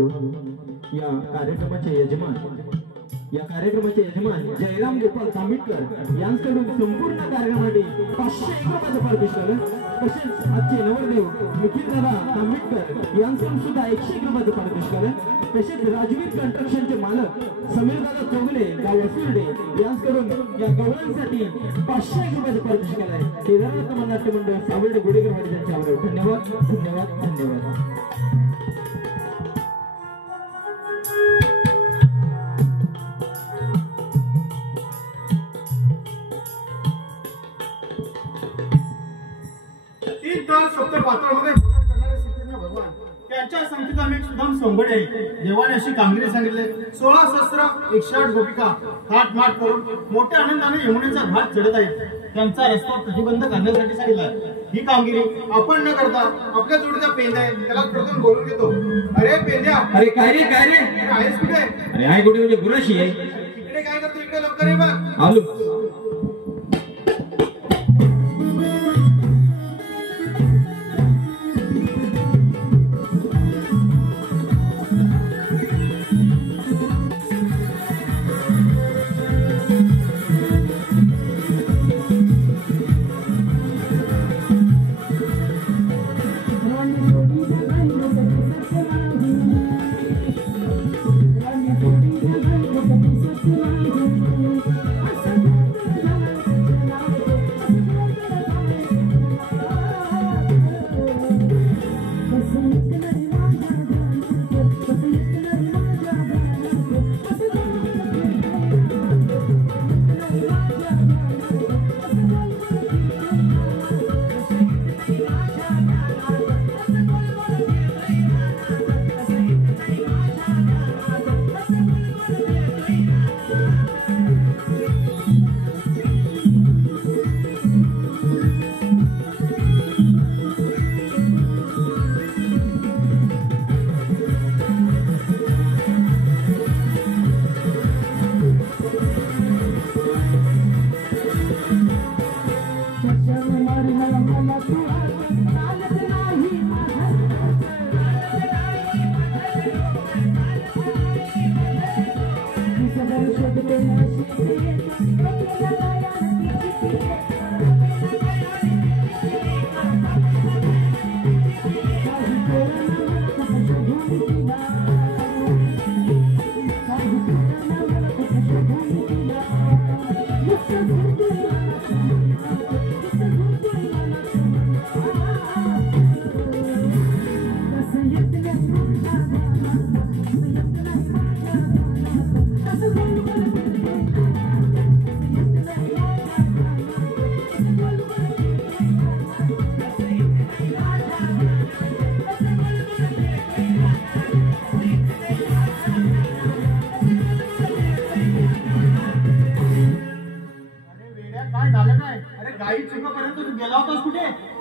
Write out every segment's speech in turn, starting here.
Hello या कार्यक्रमाचे यजमान जयराम गोपाल तांबिटकर यांच्याकडून संपूर्ण कार्यक्रमासाठी 501 रुपयाचं पारितोषिक तसेच आजचे नवरदेव निखिल दादा तांबिटकर यांच्याकडून सुद्धा 101 रुपयाचं पारितोषिक तसेच राजवीर कंस्ट्रक्शनचे मालक समीर दादा चौगले गाव वसुर्डे यांच्याकडून या गवळणीसाठी 501 रुपयाचं पारितोषिक आहे. केदारनाथ नाट्य मंडळ सावर्डे गुडेकर वाडी यांच्या आवडे धन्यवाद धन्यवाद धन्यवाद. पात्रामध्ये भ्रमण करणारे श्रीकृष्ण भगवान त्यांच्या संगीता एक सुदाम सोंगडे देवाने अशी कामगिरी सांगितले. 16 सहस्त्र 108 गोपिका थाटमाट करून मोठ्या आनंदाने यमुनेचा घाट चढत आहेत. त्यांचा रस्ता प्रतिबंध करण्यासाठी सांगितला. ही कामगिरी आपण न करता आपल्या जोडीचा पेंद्या आहे त्याला प्रथम बोलून घेतो. अरे पेंद्या, अरे काय रे आहेस कुठे? अरे आहे कुठे म्हणजे गुराशी आहे. इकडे काय करतो? इकडे लवकर ये बघ. आलो.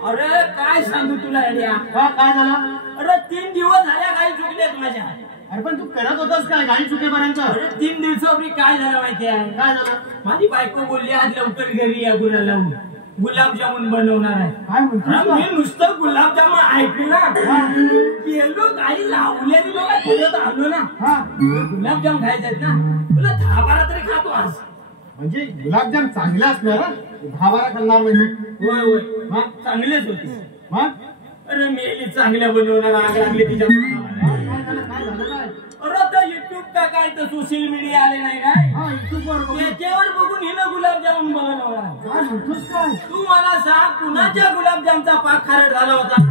अरे काय सांगू तुला आयडिया काय झालं? अरे 3 दिवस झाल्या गाई चुकल्यात माझ्या. अरे पण तू करत होतास काय गाई चुकेपर्यंत? अरे 3 दिवसापूर्वी काय झालं माहिती आहे? काय झालं? माझी बायको बोलली आज लवकर घरी या गुरा लावून गुलाबजामुन बनवणार आहे. काय म्हणतो? मी नुसतं गुलाबजामुन ऐकलं गेलो गाई लावल्याने लोक परत आलो ना. गुलाबजाम खायचे ना तुला 10-12 तरी खातो आज. म्हणजे गुलाबजाम चांगले असणार 10-12 खाणार म्हणजे? होय होय चांगलेच होते. अरे मेली चांगल्या बनवणार आग लागली तिच्या. अरे तर युट्यूब का काय तर सोशल मीडिया आले नाही काय त्याच्यावर बघून हिनं गुलाबजामुन बनवणार. तू मला सांग कुणाच्या गुलाबजामचा पाक खारट झाला होता?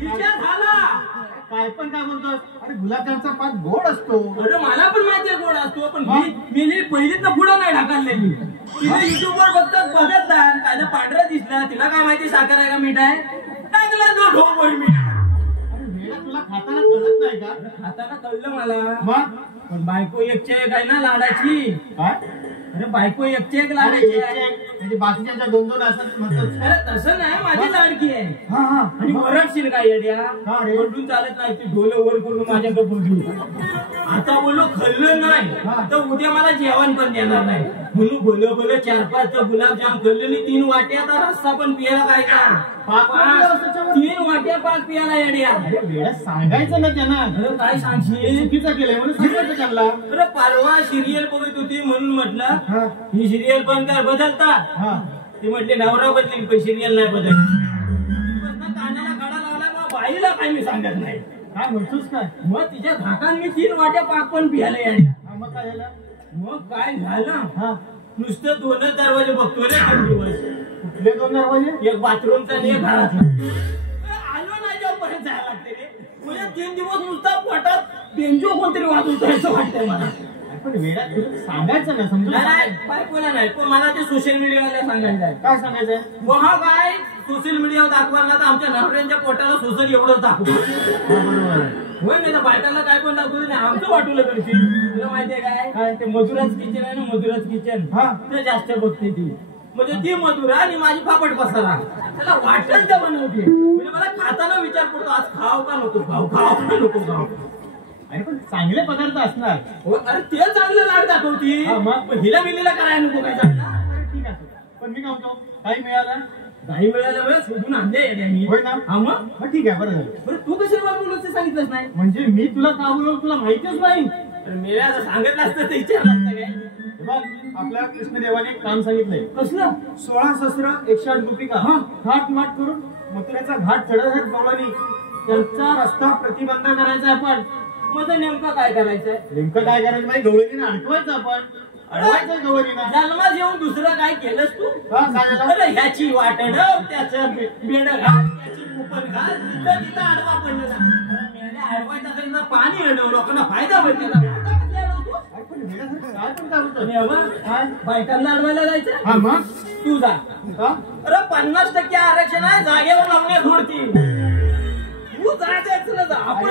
तिच्या झाला. काय पण काय म्हणतोस? अरे गुलाबजामचा पाक गोड असतो. अरे मला पण माहितीये गोड असतो पण मी पहिलीच ना पुढं नाही ढाकललेली. तिने युट्यूबवर बघत काय पांढरा दिसला तिला काय माहिती साखर आहे का मीठ आहे टाकला जो ढोबळ मीठ. तुला खाताना कळत नाही का? खाताना कळलं मला. पण बायको एकच्या एक आहे ना लाडाची. अरे बायको एकच्या एक लाडाची आहे म्हणजे बाकीच्या 2-2 असतात म्हणतात. अरे तसं नाही माझी लाडकी आहे. आणि ओरडशील काय येड्या? ओरडून चालत नाही ती ढोल वर करून माझ्याकडे बोलली. आता बोललो खाल्लं नाही तर उद्या मला जेवण पण देणार नाही म्हणून बोलो बोलो 4-5 गुलाबजाम खाल्ले आणि 3 वाट्याचा रस्सा पण पियाला काय का 3 वाट्या पाक पियाला येड्या. वेळा सांगायचं ना त्यांना. अरे काय सांगशील चुकीचं केलंय म्हणून सांगायचं त्यांना. अरे परवा सिरियल बघत होती म्हणून म्हटलं ही सिरियल बंद कर बदलता. ती म्हटली नवरा बदली पण सिरियल नाही बदलली. कानाला कडा लावला मग बाईला काय मी सांगत नाही. काय म्हणतोस काय? मग तिच्या धाकान मी 3 वाट्या पाक पण पियाला येड्या. मग काय झालं? मग काय झालं नुसतं 2च दरवाजे बघतो रे 2 दिवस. कुठले 2 दरवाजे? एक बाथरूमचा आणि एक घराचा. आलो नाही जेव्हा परत जायला लागते रे. म्हणजे 3 दिवस नुसता पोटात बेंजो कोणतरी वाजवतो वाटतंय मला. पण वेळा सांगायचं ना समजून. नाही बायकोला नाही पण मला ते सोशल मीडियाला सांगायचं आहे. काय सांगायचंय? महा काय सोशल मीडियावर दाखवायला ना तर आमच्या नवऱ्यांच्या पोटाला सोशल एवढंच दाखवू. होय नाही तर बायकांना काय पण दाखवलं नाही आमचं वाटवलं करतील. तुला माहितीये काय ते मधुराज किचन आहे ना मधुराज किचन ते जास्त बघते ती. म्हणजे ती मधुरा आणि माझी पापड पसारा त्याला वाटण तर बनवते. म्हणजे मला खाताना विचार पडतो आज खाव का नको खाव खाव का नको खाव. अरे पण चांगले पदार्थ असणार. अरे ते चांगलं लाड दाखवती मग हिला मिलीला करायला नको काय चांगला. ठीक आहे पण मी काय म्हणतो काही मिळाला काही वेळेला वेळ शोधून आणले यांनी. होय ना? हा मग ठीक आहे बरं झालं. बरं तू कशाला बोलवलं ते सांगितलंच नाही. म्हणजे मी तुला का बोलवलं तुला माहितीच नाही. मी आता सांगितलं असतं ते विचारलं असतं काय. बघ आपल्या कृष्णदेवाने एक काम सांगितलंय. कसलं? 16 शस्त्र 108 गोपिका घाट माट करून मथुरेचा घाट चढत गवळणी त्यांचा रस्ता प्रतिबंध करायचा आपण. मग नेमकं काय करायचंय? नेमकं काय करायचं माहिती गवळणीनं अडकवायचं आपण. अडवायचं गवळणीनं. जन्मात येऊन दुसरं काय केलंस तू? काय झालं? अरे ह्याची वाटण त्याचं बेड घाल त्याची कुपन घाल तिथं आडवा पडलं. अडवायचं असेल तर पाणी अडव लोकांना फायदा होईल. बायकांना अडवायला जायचं. हा मग तू जा. अरे 50% आरक्षण आहे जागेवर लावण्या सोडती. तू जायचं जा. आपण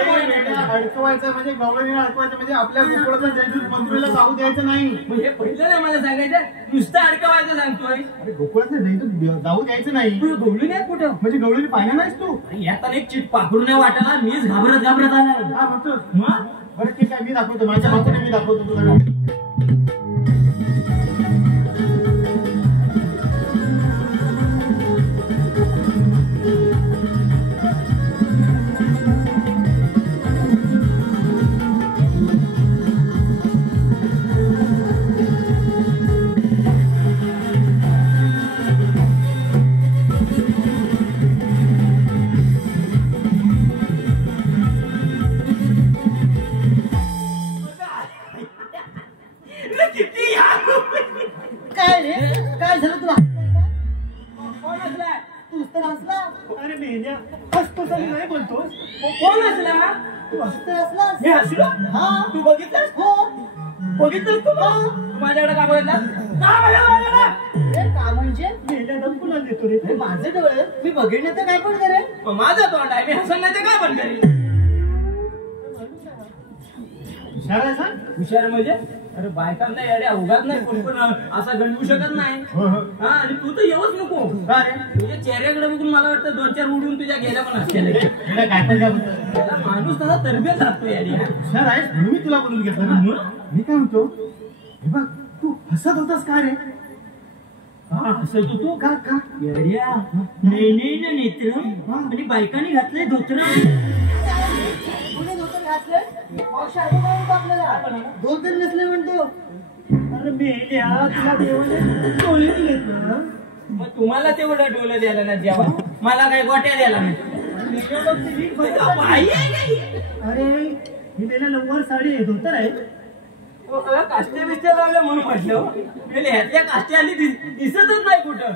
अडकवायचं म्हणजे गवळणीला अडकवायचं म्हणजे आपल्या कुकडाचा जयदूत मंत्रीला जाऊ द्यायचं नाही. म्हणजे पहिलं नाही मला सांगायचं नुसतं अडकवायचं सांगतोय. अरे गोकुळाचं जयदूत जाऊ द्यायचं नाही. तू गवळी नाही कुठं म्हणजे गवळणी पाहिलं नाहीस तू? यात एक चिट पाखरू नाही वाटायला मीच घाबरत आलाय. हा म्हणतो मग बरं ठीक आहे मी दाखवतो माझ्या बाजूने मी दाखवतो तुला. काय झालं तुला? कोण असला? तूच तर असला. अरे मेल्या हसतोस आणि नाही बोलतोस. कोण असला? तू हसत असलास. मी हसलो. हा तू बघितलंस? हो. बघितलंस तू? तू माझ्याकडे का बघितला? का बघितला? अरे का म्हणजे मेल्या दम कुणाला देतो रे? अरे माझे डोळे मी बघितलं तर काय पण करेल. माझं तोंड आहे मी हसन नाही तर काय पण करेन. हुशार आहे सांग. हुशार म्हणजे अरे बायकांना येड्या उगाच नाही कोण पण असा गणवू शकत नाही. हा आणि तू तर येऊच नको. का रे? तुझ्या चेहऱ्याकडे बघून मला वाटतं 2-4 उडून तुझ्या गेल्या पण असतील. काय पण काय बोलतो? माणूस तसा तरबेज राहतो याडी. हुशार आहेस म्हणून मी तुला बोलून घेतलं ना. मी काय म्हणतो हे बघ तू हसत होतास का रे? हा हसत होतो का का येड्या नेने नेत्र आणि बायकांनी घातलंय धोतर. कुणी धोतर घातले? शाळेत म्हणतो आपल्याला धोतर नसले म्हणतो. अरे मेल्या तुला देवाने डोळे दिलेत ना. मग तुम्हाला तेवढं डोलं द्यायला ना जेव्हा मला काही गोट्या द्यायला नाही. बाई आहे का ही? अरे ही मेल्या 9वार साडी आहे धोतर आहे. कास्टे बिस्टे लावले म्हणून म्हटलं ह्यातल्या कास्ट्या आली दिसतच नाही कुठं.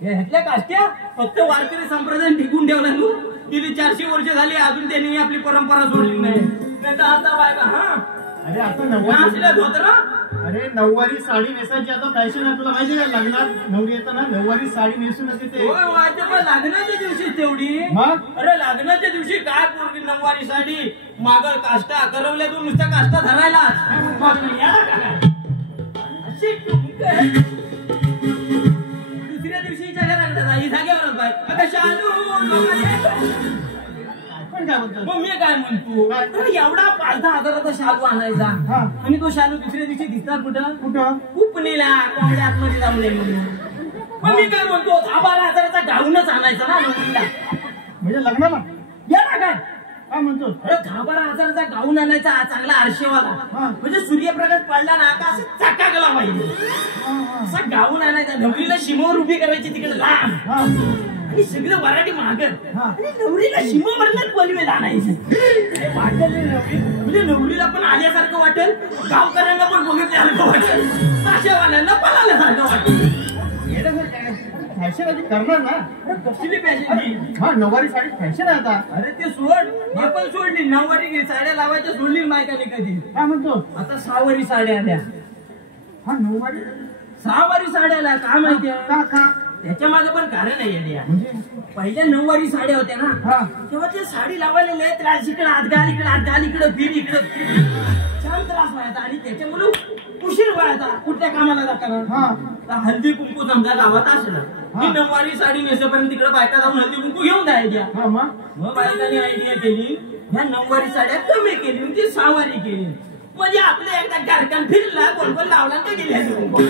ह्यातल्या कास्ट्या फक्त वारकरी संप्रदाय टिकून ठेवला तू. गेली 400 वर्ष झाली अजून त्यांनी आपली परंपरा सोडली नाही. नाही तर आता बायका हा अरे आता नऊवारी असल्या धोतर. अरे नऊवारी साडी नेसायची आता फॅशन आहे तुला माहिती आहे लग्नात नवरी येताना नऊवारी साडी नेसूनच येते. होय माझ्या पण लग्नाच्या दिवशी तेवढी. मग अरे लग्नाच्या दिवशी काय पोरगी नऊवारी साडी मागं काष्टा करवल्या तू नुसत्या काष्टा धरायला दुसऱ्या दिवशीच्या घराकडे जाई जागेवरच बाय आता शालू पण तुम्ही काय म्हणता? मग मी काय म्हणतो काय? अरे एवढा 5-10 हजाराचा शालू आणायचा हा. आणि तो शालू दुसऱ्या दिवशी दिसणार कुठं कुठं? कुपणीला कोंबड्या आतमध्ये जाऊ नये म्हणून. मग मी काय म्हणतो 10-12 हजाराचा गाऊनच आणायचा ना नोकरीला. म्हणजे लग्नाला याला काय काय म्हणतो? अरे 10-12 हजाराचा गाऊन आणायचा चांगला आरशेवाला हा. म्हणजे सूर्यप्रकाश पडला ना का असं चकाकला पाहिजे असा गाऊन आणायचा नवरीला शिमोवर उभी करायची तिकडे लांब हा आणि सगळं मराठी मागं हा. आणि नवरीला शिमोवरच पनवेल आणायचं हे वाटेल रे नवरी म्हणजे नवरीला पण आल्यासारखं वाटेल गावकऱ्यांना पण बघितल्यासारखं वाटेल अशावाल्यांना पळाल्यासारखं वाटेल फॅशन आधी करणार ना. अरे कसली पॅशन हा नऊवारी साडी फॅशन आहे आता. अरे ते सोड हे पण सोडली 9वारी साड्या लावायच्या सोडली बायकाने कधी काय म्हणतो? आता 6वारी साड्या आल्या हा नऊवारी 6वारी साड्या आल्या का माहितीये का का त्याच्या मागे पण कारण आहे इंडिया म्हणजे पहिल्या 9वारी साड्या होत्या ना हा तेव्हा ते साडी लावायला लय त्रास इकडे हात घाल इकडे फिर इकडे छान त्रास व्हायचा आणि त्याच्यामुळे उशीर व्हायचा कुठल्या कामाला जाताना हा आता हल्दी कुंकू समजा गावात असलं की 9वारी साडी नेसेपर्यंत तिकडे बायका जाऊन हल्दी कुंकू घेऊन जायच्या हा मग बायकांनी आयडिया केली ह्या 9वारी साड्या कमी केली म्हणजे 6वारी केली म्हणजे आपल्या एकदा गारकान फिरला गोलगोल लावला तर गेली हल्दी कुंकू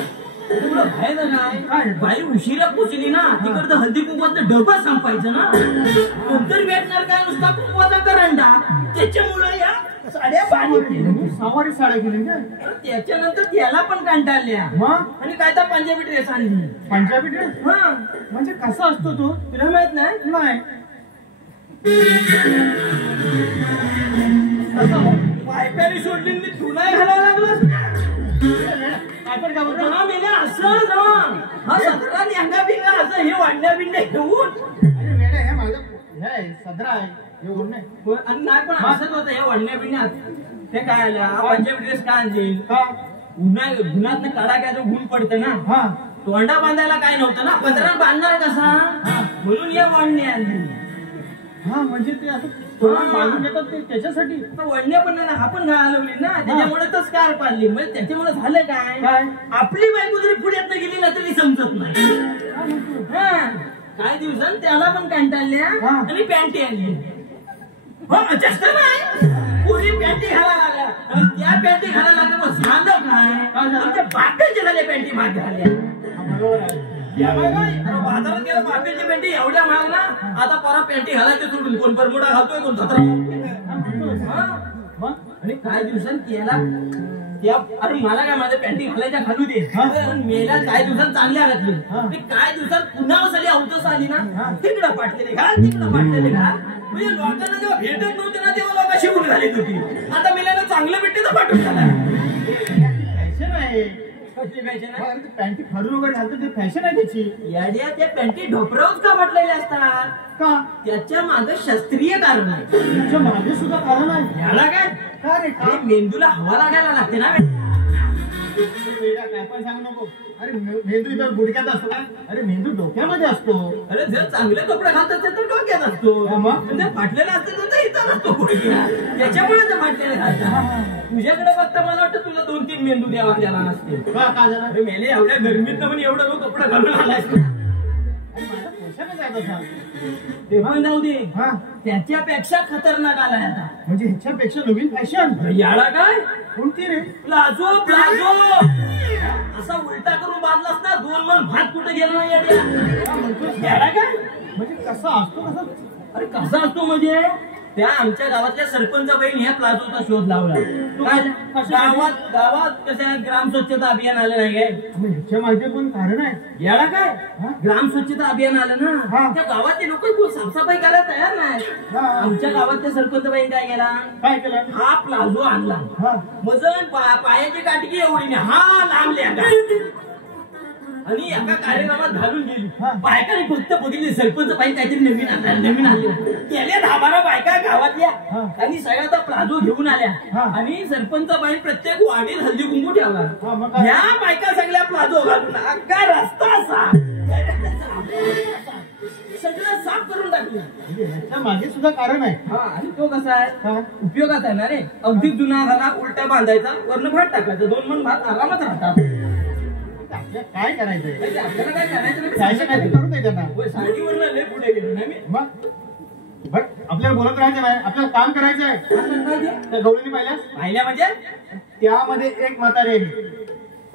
एवढं फायदा काय बाई उशिरा पोचली ना तिकडचं हल्दी कुंकवाचं डबा संपायचं ना नंतर भेटणार काय नुसता कुंकवाचा करंडा त्याच्यामुळे या साड्या बारीक केल्या. सहावारी साड्या केली काय? त्याच्यानंतर त्याला पण कंटाळल्या मग आणि काय तर पंजाबी ड्रेस आणली पंजाबी ड्रेस हा म्हणजे कसा असतो तो? तुला माहित नाही नाही. बायकाने सोडली मी तुला घालायला लागलास आपण काय म्हणतो? हा मेल्या असं ना हा सतरा लेंगा बिंगा असं हे वाढण्या बिंड्या घेऊन अरे मेले हे माझं हे आहे, सदरा आहे हे ओढ नाही. आणि नाही पण असंच होतं हे वाढण्या बिंड्यात ते काय आल्या पंजाबी ड्रेस काय आणली का? उन्हात काढा काय ऊन पडतं ना हा तोंडा बांधायला काय नव्हतं ना पदरा बांधणार कसा म्हणून या वाढणी आणली हा म्हणजे ते असं तोरण बांधून घेतात ते त्याच्यासाठी. वडण्या पण नाही ना आपण घालवली ना त्याच्यामुळे तर स्कार पाडली म्हणजे त्याच्यामुळे झालं काय काय? आपली बायको जरी पुढ्यात गेली ना तरी समजत नाही हा. काही दिवसांनी त्याला पण कंटाळल्या हा. आणि पॅन्टी आणली हो जास्त नाही पुरी पॅन्टी घालायला लागल्या आणि त्या पॅन्टी घालायला लागल्या मग झालं काय आमच्या बापेच्या झाल्या पॅन्टी मागे आल्या हा, बरोबर आहे. अरे बाजारात गेला बापेची पॅन्टी एवढ्या महाग ना आता परत पॅन्टी घालायची सोडून कोण बरमुडा घालतोय कोण धोतर मग आणि काही दिवसांनी त्याला त्या अरे मला काय माझ्या पॅन्टी घालायच्या घालू दे हा. पण मेला काही दिवसात चांगल्या घातली हा. आणि काही दिवसात पुन्हा साली अवतस आली ना तिकडं पाटलेले घाल तिकडं पाटलेले घाल म्हणजे लोकांना जेव्हा भेटत नव्हते ना तेव्हा लोक शिवून घालीत होती आता मेल्याला चांगलं भेटते तर पाठवून झाला फॅशन आहे. कसली पाहिजे ना अरे ते पॅन्टी फाडून वगैरे घालतात ते फॅशन आहे त्याची. याड्या त्या पॅन्टी ढोपरावच का फाटलेले असतात का? त्याच्या मागे शास्त्रीय कारण आहे त्याच्या मागे सुद्धा कारण आहे. याला काय का रे का? हे मेंदूला हवा लागायला लागते ना वेडा काय पण सांगू नको. अरे मेंदू इथं गुडघ्यात असतो का? अरे मेंदू डोक्यामध्ये असतो. अरे जर चांगले कपडे घालतात ते तर डोक्यात असतो हा मग? म्हणजे फाटलेला असतं तर इथं असतो गुडघ्यात. त्याच्यामुळे ते फाटलेले घालतात तुझ्याकडे बघता मला वाटतं तुला 2-3 मेंदू द्यावा त्याला नसते का का झालं? अरे मेले एवढ्या गरमीत पण एवढं लोक कपडे घालून आलायस अरे माझा पोशाखच आहे तसा. तेव्हा जाऊ दे हा त्याच्यापेक्षा खतरनाक आलाय आता म्हणजे ह्याच्यापेक्षा नवीन फॅशन याला काय कोणती रे? प्लाझो असा उलटा करून बांधलास ना 2 मन भात कुठे गेला नाही याड्या का म्हणतोस? याला काय म्हणजे कसा असतो कसा? अरे कसा असतो म्हणजे त्या आमच्या गावातल्या सरपंच बहीण ह्या प्लाझोचा शोध लावला काय गावात कसं ग्राम स्वच्छता अभियान आलं नाही काय मग ह्याच्या मागे पण कारण आहे. याला काय हा? ग्राम स्वच्छता अभियान आलं ना हा. त्या गावातले लोक साफसफाई करायला तयार नाही हा. आमच्या गावातल्या सरपंच बाईन काय केला काय केलं? हा प्लाझो आणला हा वजन पायाची काटकी एवढी नाही हा लांबल्या आणि एका कार्यक्रमात घालून गेली हा. बायकाने फक्त बघितली सरपंच बाई काहीतरी नवीन आले त्याला 10-12 बायका गावातल्या हा. आणि सगळ्या प्लाझो घेऊन आल्या हा. आणि सरपंच बाई प्रत्येक वाडीत हल्दी कुंकू हा, ठेवला मग काय? ह्या बायका सगळ्या प्लाझो घालून अख्खा रस्ता सगळं साफ करून टाकलं म्हणजे ह्याच्या मागे सुद्धा कारण आहे. हा आणि तो कसा आहे का? उपयोगाचा आहे ना रे अगदी जुना झाला उलटा बांधायचा वरनं भात टाकायचा 2 मन भात आरामात राहतात आपल्याला काय करायचंय? म्हणजे आपल्याला काय करायचं नाही. फॅशन आहे ते करू दे त्यांना. होय, साडीवरनं लय पुढे गेलो नाही मी मग बट आपल्याला बोलत राहायचं नाही, आपल्याला काम करायचं आहे. त्या गवळीने पाहिल्यास पाहिल्या म्हणजे त्यामध्ये एक म्हातारी आहे.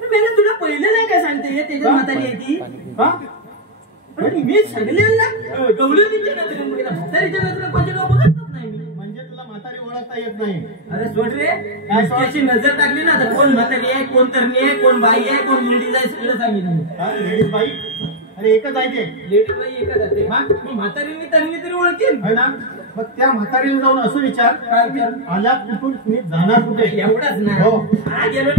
मी तुला पहिलं नाही काय सांगते त्याच्यात म्हातारी आहे ती. हा मी सगळ्यांना गवळीच्या नजरेने बघितलं, म्हातारीच्या नजरेने कोणत्या लोक बघतच नाही मी. म्हणजे तुला म्हातारी ओळखता येत नाही. अरे सोड रे, त्याची नजर टाकली ना तर कोण म्हातारी आहे, कोण तरणी आहे, कोण बाई आहे, कोण लेडीज आहे सगळं सांगितलं. लेडीज बाई अरे एकच आहे ते. लेडीज बाई एकच आहे. म्हातारी तरणी तरी ओळखेल आहे ना. मग त्या म्हातारीला जाऊन असं विचार काय विचार? आल्या कुठून तुम्ही जाणार कुठे. एवढंच नाही हो. हा गेलो.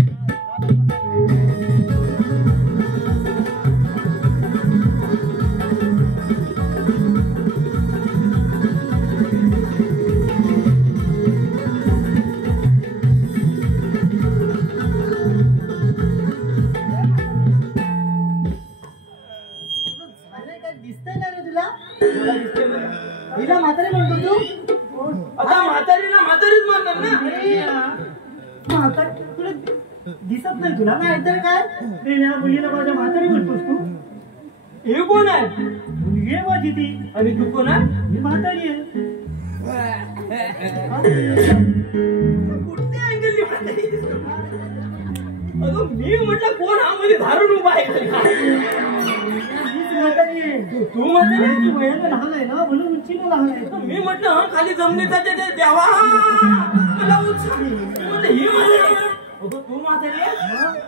दिसतंय ना रे तुला? हिला म्हातारी म्हणतो तू? आता म्हातारीला म्हातारीच म्हणतात ना. अरे म्हातारी तुला दिसत नाही तुला नाही तर काय? या मुलीला माझ्या म्हातारी म्हणतोस तू? हे कोण आहे? मुलगी आहे माझी ती. आणि तू कोण आहे? मी म्हातारी आहे. कुठल्या अँगलनी म्हातारी दिसतो? अगं मी म्हटलं कोण हा मध्ये धारून उभा आहे खाली? मीच म्हातारी आहे. तू म्हातारी आहे? ती वयानं लहान आहे ना म्हणून उंचीनं लहान आहे. मी म्हटलं हा खाली जमिनीचा ते देवा तुला उचल. म्हटलं ही म्हातारी आहे. अगं तू म्हातारी आहे?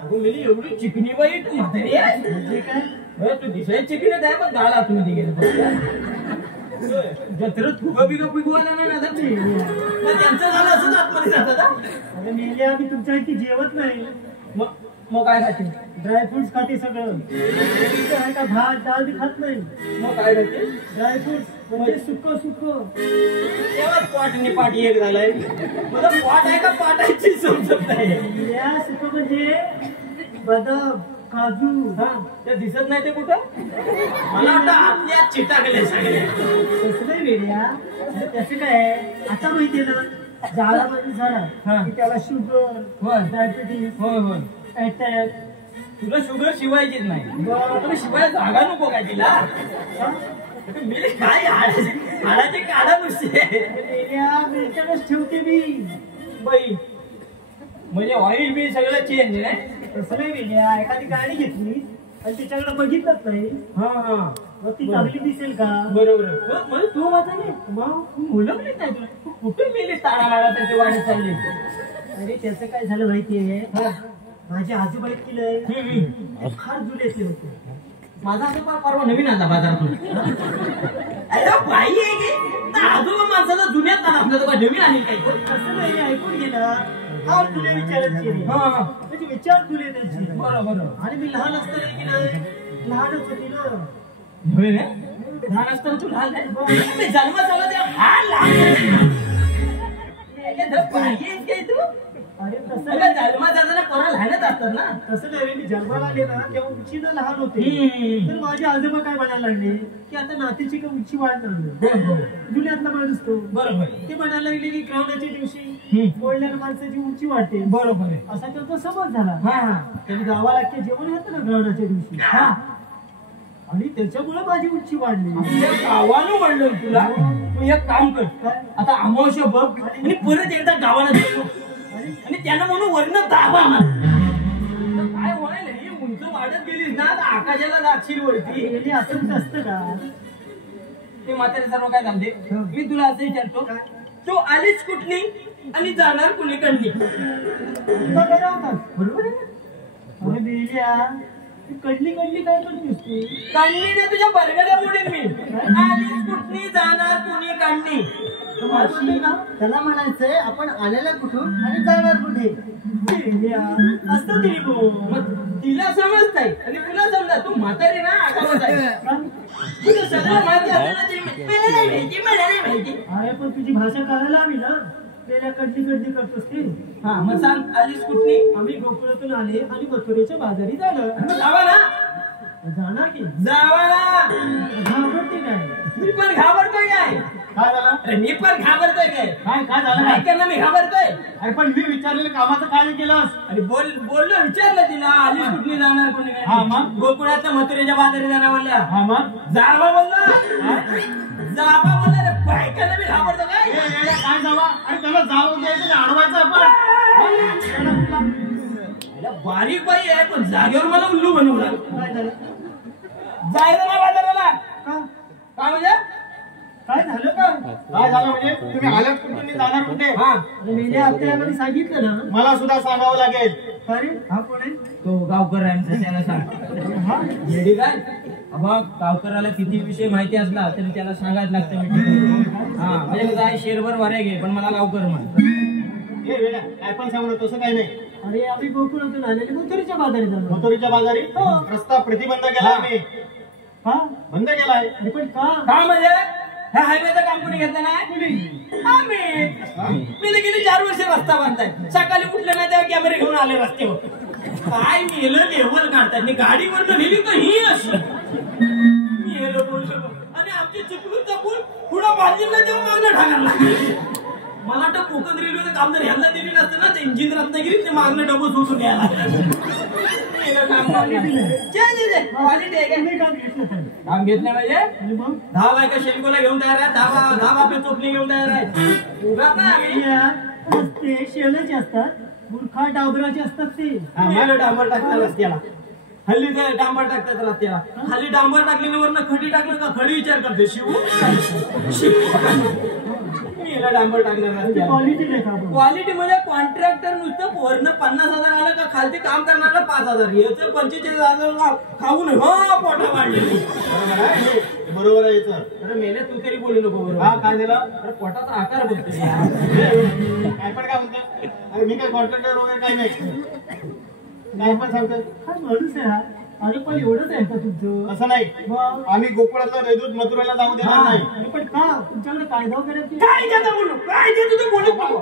अगं मी एवढी चिकनी बाई तू म्हातारी आहे? म्हणजे काय? अरे तू दिसायला चिकनीच आहे पण गाल आतमध्ये गेलं. जत्रेत फुगा बिगा पिकवायला नाही ना आता ते. मग त्यांचं झालं असंच आतमध्ये जातात हा? अरे मेले आम्ही तुमच्या इथे जेवत नाही. मग काय खाते? ड्रायफ्रुट्स खाते सगळं. तुमचं आहे का भात डाळ बी खात नाही. मग काय खाते? ड्रायफ्रुट्स म्हणजे सुक्क सुक्क. तेव्हाच पाठीने पाठी एक झालाय. मला पाठ आहे का पाठायची समजत नाही. या सुक्क म्हणजे बदाम काजू. हा ते दिसत नाही ते कुठं? मला वाटतं आतल्या चिटाकले सगळे. तसं नाही वेड्या. त्याचं काय आहे आता माहितीये ना झाडामध्ये झाला की त्याला शुगर होय. डायबिटीज होय होय. अटॅक. तुला शुगर शिवायचीच नाही. तुम्ही शिवाय जागा नको काय तिला? मी काय हाडाचे काढा नुसते मिरच्याच ठेवते मी. बाई म्हणजे ऑइल बी सगळं चेंज नाही. तसं नाही वेड्या. एखादी गाडी घेतली आणि तिच्याकडे बघितलंच नाही हा हा मग ती चांगली दिसेल का? बरोबर. म्हणजे तू माझा नाही मग मुलं नाही तुला. तू कुठे मेली तारा मारा त्याची वाढत चालली. अरे त्याचं काय झालं माहितीये? माझे आजोबा केलंय फार जुलेतले होते. माझा आजोबा परवा नवीन आता बाजारातून. अरे बाई आहे की आजोबा माणसाला जुन्यात ना आपल्याला का नवीन आणेल काही. असं नाही ऐकून गेला फार जुले विचारायचे. म्हणजे विचार जुले त्यांचे. बरोबर. आणि मी लहान असताना की नाही लहानच होती ना. लहान असताना तू लहान आहे. जन्मात आला ते हा लहान तू. अरे तसं अगं जन्मात जाताना पोरं लहानच असतात ना. तसं नाही. मी जन्माला आले ना तेव्हा उंचीनं लहान होते. तर माझे आजोबा काय म्हणायला लागले की आता नातीची का उंची वाढ लागली. जुन्यातला माणूस तो. बरोबर. ते म्हणायला लागले की ग्राउंडाच्या दिवशी बोलणाऱ्या माणसाची उंची वाढते. बरोबर आहे. असा त्यांचा समज झाला. हा हा. त्यांनी गावाला जेवण होतं ना ग्राउंडाच्या दिवशी. हा आणि त्याच्यामुळे माझी उंची वाढली. आपल्या गावानं म्हणलं तुला. तू एक काम कर आता अमावस्या बघ आणि परत एकदा गावाला जाऊ आणि त्यानं म्हणून वर्ण दाबा मार. काय व्हायला ही उंच वाढत गेलीस ना तर आकाशाला जाशील वरती. असं असतं का? ते म्हातारे सर्व काय सांगते. मी तुला असं विचारतो तू आलीच कुठली आणि जाणार कुणीकडली? बरोबर आहे. अरे मेल्या कडली कडली काय करतेस तू? काढणी नाही तुझ्या बरगड्या मोडीन मी. आलीच कुठली जाणार कुणी काढणी. त्याला म्हणायचंय आपण आलेला कुठून आणि जाणार कुठे. असतं तरी मग तिला समजताय आणि तुला समजा तू म्हातारी ना आठवत आहे. तुला सगळं माहिती मला नाही माहिती. अरे पण तुझी भाषा करायला हवी ना. त्याला कडली कडली करतोस ते. हा मग सांग आलीस कुठली? आम्ही गोकुळातून आले आणि मथुरेच्या बाजारी जाणार. जावा ना. जाणार की जावा ना. घाबरते काय? मी पण घाबरतोय काय? काय झालं? अरे मी पण घाबरतोय काय? काय झालं? ऐकायला मी घाबरतोय. अरे पण मी विचारलेलं कामाचं काय केलंस? अरे बोललो विचारलं तिला आलीस कुठली जाणार कोणी हा काय? मग? गोकुळातल्या मथुरेच्या बाजारी जाणार बोलल्या. हा मग जावा बोलला. जावा बोलला रे. बायकाला बारीक बाई आहे पण जागेवर मला उल्लू बनवला. काय झालं जायचं ना बाजाराला. का काय म्हणजे काय झालं का काय झालं म्हणजे तुम्ही आलात कुठे तुम्ही जाणार कुठे? हा मेल्या हप्त्यामध्ये सांगितलं ना. मला सुद्धा सांगावं लागेल. अरे हा कोण आहे तो गावकर आहे आमचा, त्याला सांग. हा येडी काय अबा गावकराला किती विषय माहिती असला तरी त्याला सांगायला लागतं मी. हा म्हणजे कसं आहे शेरभर वाऱ्या घे पण मला गावकर म्हण. हे वेड्या, काय पण सांगू तसं काही नाही. अरे आम्ही गोकुळातून आलेले मथुरीच्या बाजारी जाणार. मथुरीच्या बाजारी हो. रस्ता प्रतिबंध केला मी. हा बंद केलाय. अरे पण का का म्हणजे ह्या हायवेचं काम कोणी घेतलं नाही. आम्ही मी तर गेली 4 वर्ष रस्ता बांधताय. सकाळी उठलं नाही तेव्हा कॅमेरे घेऊन आले रस्त्यावर. काय मेलं लेवल काढतात मी गाडीवरनं नेली तर ही अशी मेलं बोललं आणि आमची चिपळून चपून पुढं बांधली नाही तेव्हा मागणं ढागायला लागले. मला वाटतं कोकण रेल्वेचं काम जर ह्यांना दिली नसतं ना ते इंजिन रत्नागिरीत ते मागणं डबल सोडून द्यायला क्वालिटी आहे का? तुम्ही काम घेतलं तर काम घेतलं पाहिजे. आणि मग 10 बायका शेलकोला घेऊन तयार आहे. 10 बापे चोपणी घेऊन तयार आहे. उगाच ना आम्ही या रस्ते शेणाचे असतात मूर्खा डांबराचे असतात ते. मेलं डांबर टाकतात रस्त्याला. हल्ली काय डांबर टाकतात रस्त्याला. खाली डांबर टाकलेली वरनं खडी टाकलं का खडी विचार करते मेलं डांबर टाकलं रस्त्याला. क्वालिटी नाही का आपण? क्वालिटी म्हणजे कॉन्ट्रॅक्टर नुसतं वरनं 50,000 आलं का खालती काम करणारा 5,000 याचं 45,000 खाऊन हो पोटा वाढलेली. बरोबर आहे हे. बरोबर आहे याचं. अरे मेले तू तरी बोलू नको बरोबर. हा काय झालं? अरे पोटाचा आकार बघतो काय पण काय म्हणतो? अरे मी काय कॉन्ट्रॅक्टर वगैरे काही नाही. काय पण सांगतो. हा माणूस आहे हा. अरे पण एवढंच आहे का तुमचं? असं नाही. मग आम्ही गोकुळातला रेदूत मथुरेला जाऊ देणार नाही. अरे पण का तुमच्याकडे कायदा वगैरे की- कायद्याचं बोलू कायदे तुझं बोलत नको.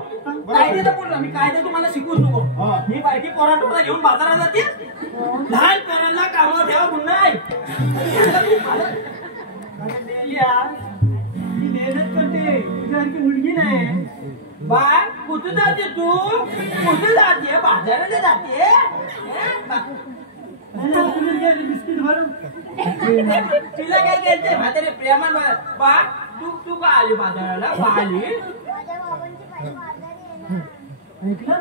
कायद्याचं बोललो मी कायदे तुम्हाला शिकवूच नको. हा. मी बायकी पोराटोरा घेऊन बाजारात जाते. लहान पोरांना कामावर ठेवा पुन्हा आहे. अरे मेल्या, ती मेहनत करते तुझ्यासारखी मुलगी नाही. बाय कुठं जाते तू कुठं जाते बाजाराला जाते. अरे तुम्ही घे बिस्किट भरून. तिला काय द्यायचंय म्हातारे प्रेमान बा तू का आली बाजाराला का आली. ऐकलं?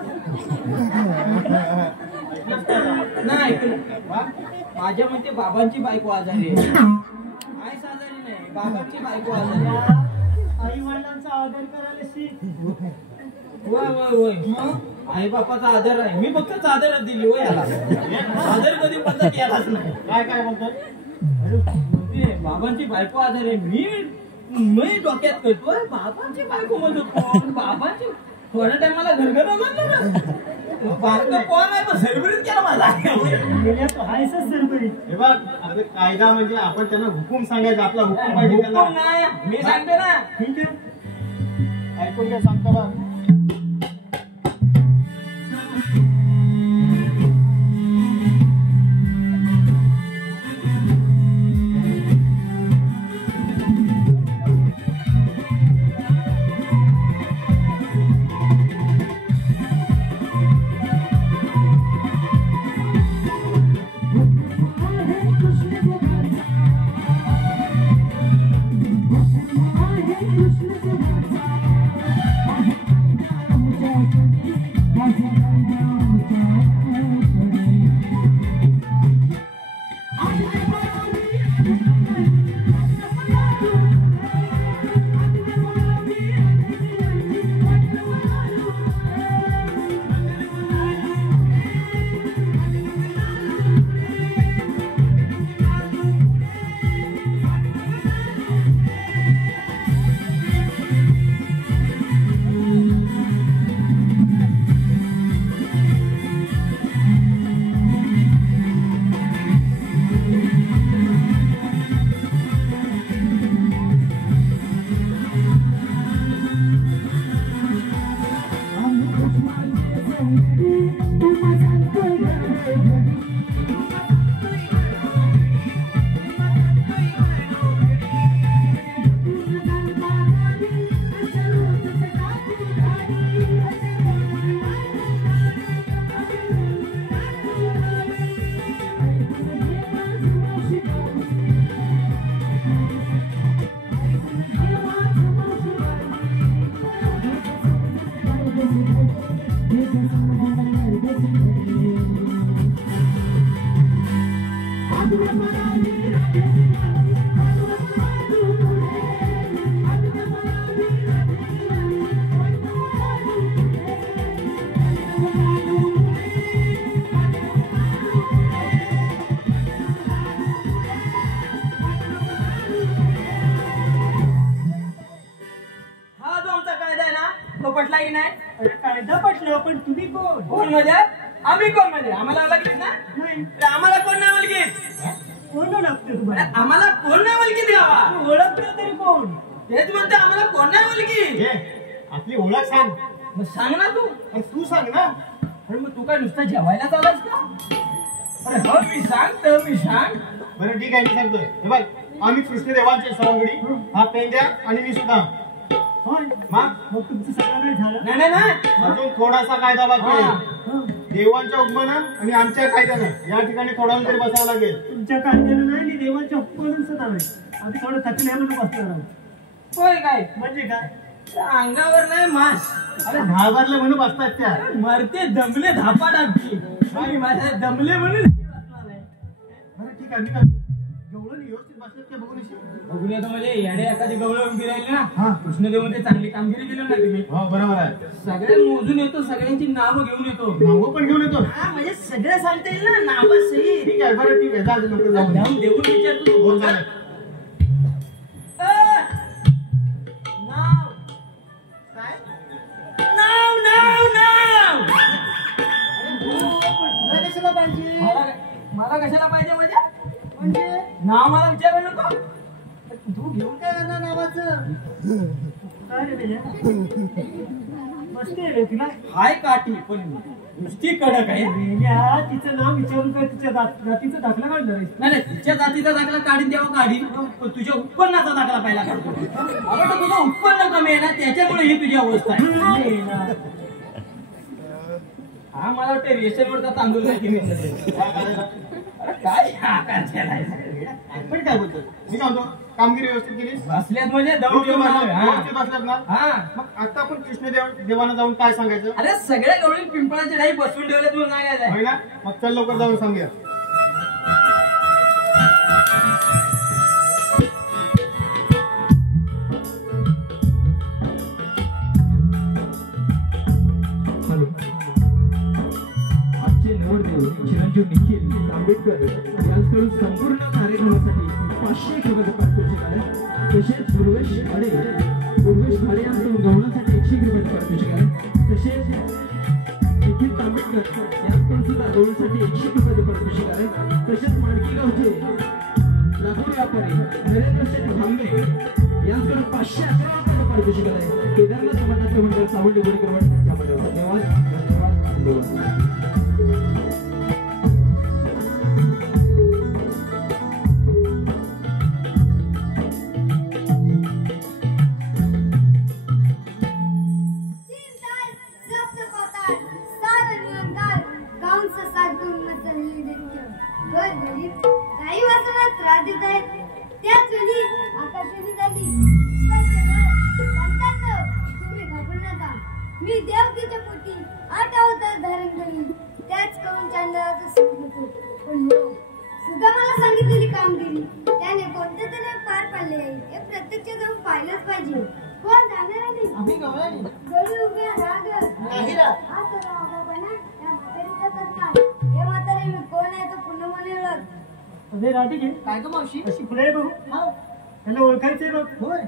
नाही ऐकलं. माझ्या म्हणते बाबांची बायको आजारी आहे. आईच आजारी नाही बाबांची बायको आजारी आहे. आई वडिलांचा आदर करायला शिक. होय होय होय मग आई बापाचा आदर आहे. मी फक्त आदरच दिली होय याला. आदर कधी पद्धत केलाच नाही. काय काय म्हणतो? म्हणते बाबांची बायको आजार आहे. मी डोक्यात करतोय बाबांची बायको म्हणतो कोण बाबांची. थोड्या टायमाला घरघर म्हणलं ना बारकं कोण आहे पण सरबरीत केला माझा. मेल्या तो हायसच सरबरी. हे बघ अरे कायदा म्हणजे आपण त्यांना हुकूम सांगायचा. आपला हुकूम पाहिजे त्यांना. हुकूम नाही मी सांगते ना. ठीक आहे ऐकून काय सांगतो बा. आहे की नाही? अरे कायदा पटलं, पण तुम्ही कोण? कोण म्हणजे? आम्ही कोण म्हणजे? आम्हाला ओळखलीत ना? नाही, अरे आम्हाला कोण नाही ओळखीत? कोण लागते अरे तुम्हाला? आम्हाला कोण नाही ओळखीत गावा? ओळखलं तरी कोण? तेच म्हणते आम्हाला कोण नाही ओळखीत. आपली ओळख सांग. मग सांग ना तू. पण तू सांग ना. अरे मग तू काय नुसतं जेवायला चालास का? अरे हो मी सांग तर मी सांग. बरं ठीक आहे, मी सांगतोय. हे बघ, आम्ही कृष्णदेवांचे सवंगडी, हा पेंड्या आणि मी सुद्धा. होय, मग तुमचं सगळं नाही झालं? नाही नाही नाही. अजून थोडासा कायदा बाकी आहे. हं. देवांच्या हुकमानं आणि आमच्या कायद्यानं या ठिकाणी थोडा वेळ तरी बसावं लागेल. तुमच्या कायद्यानं नाही आणि देवाच्या हुकमानं सुद्धा नाही. आम्ही थोडं थकले म्हणून बसणार आहोत. होय काय? म्हणजे काय? त्या अंगावर नाही मास. अरे घाबरले म्हणून बसतात त्या. अरे मरते दमले धापा टाकते. आणि माझ्या दमले म्हणून बसणार आहे. बरं ठीक आहे, मी काय गवळण व्यवस्थित बसलेत का बघून येशील? बघून येतो म्हणजे याडे एखादी गवळ उभी राहिली ना. हा. कृष्णदेव मध्ये चांगली कामगिरी केली ना तुम्ही. हो बरोबर आहे. सगळे मोजून येतो, सगळ्यांची नावं घेऊन येतो. नावं पण घेऊन येतो. हा म्हणजे सगळं सांगता येईल ना, नावं सही. ठीक आहे, बरं ठीक आहे, जा लवकर जाऊ. नाव देऊन विचारतो तू हो, बोलता. चालेल. नाव काय? नाव नाव नाव. तुला कशाला पाहिजे? मला कशाला पाहिजे म्हणजे नाव मला विचारायला नको. तू घेऊन काय करणार नावाचं? काय रे बेल्या? मस्ती आहे रे तुला? हाय काठी पण नुसती कडक आहे. बेल्या, तिचं नाव विचारून काय तिच्या जातीचा दाखला काढणार आहे? नाही नाही, तिच्या जातीचा दाखला काढीन तेव्हा काढीन, पण तुझ्या उत्पन्नाचा दाखला पहिला काढतो. अगं तर तुझं उत्पन्न कमी आहे ना, त्याच्यामुळे ही तुझी अवस्था आहे. बेल्या, हा मला वाटतं रेशनवरचा तांदूळ नाही की अरे काय आकार केलाय. पण काय बोलतो, मी काय म्हणतो, कामगिरी व्यवस्थित केली? बसल्यात म्हणजे दम व्यवस्थित घेऊन बसल्यात? आलोय. व्यवस्थित बसल्यात ना? हा. मग आता आपण कृष्णदेवानं जाऊन काय सांगायचं? अरे सगळ्या गवळी पिंपळाचे डाई बसवून ठेवले तुला सांगायचं होय ना? मग चल लवकर जाऊन सांगूया. हॅलो. आजचे नवरदेव चिरंजीव निखिल आंबेडकर यांच्याकडून संपूर्ण कार्यक्रमासाठी 500 रुपयाचं पारितोषिक आहे. तसेच उर्वेश खाडे यांच्याकडून गवळणासाठी 100 रुपयाचं पारितोषिक आहे. तसेच निखिल आंबेडकर यांच्याकडून सुद्धा गवळणासाठी 100 रुपयाचं पारितोषिक आहे. तसेच माणकी गावचे लाकूड व्यापारी नरेंद्र शेठ भांबे यांच्याकडून 511 रुपयाचं पारितोषिक आहे. केदारनाथ समाजाचे मंडळ सावंडी गोडीकर यांच्यामध्ये धन्यवाद धन्यवाद धन्यवाद. काही वासना त्रास देत आहेत त्याच वेळी आकाशाने झाली. तुम्ही घाबरू नका, मी देवकीच्या पोटी 8 अवतार धारण करीन. त्याच करून चांदराचं सुख होतो. पण हो, सुद्धा मला सांगितलेली कामगिरी त्याने कोणत्या तरी पार पाडले आहे. हे प्रत्यक्ष जाऊन पाहिलंच पाहिजे. कोण जाणार आहे? आम्ही गवळणी गळू उभ्या राग नाही राग. हा तर बाबांना त्या म्हातारीचा करतात. हे म्हातारे मी कोण आहे तो पूर्ण म्हणे ओळख. अरे राठी घे. काय ग मावशी? अशी पुढे बघू. त्याला ओळखायचंय बघ. होय,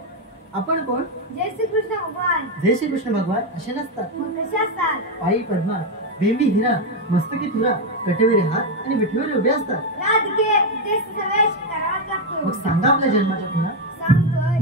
आपण कोण? जय श्री कृष्ण भगवान. जय श्री कृष्ण भगवान असे नसतात. मग कसे असतात? पायी पद्मा, बेंबी हिरा, मस्तकी तुरा, कटेवरे हात आणि विठीवर उभे असतात. राधिके ते प्रवेश करावाच लागतो. मग सांगा आपल्या जन्माच्या खुणा. सांगतोय.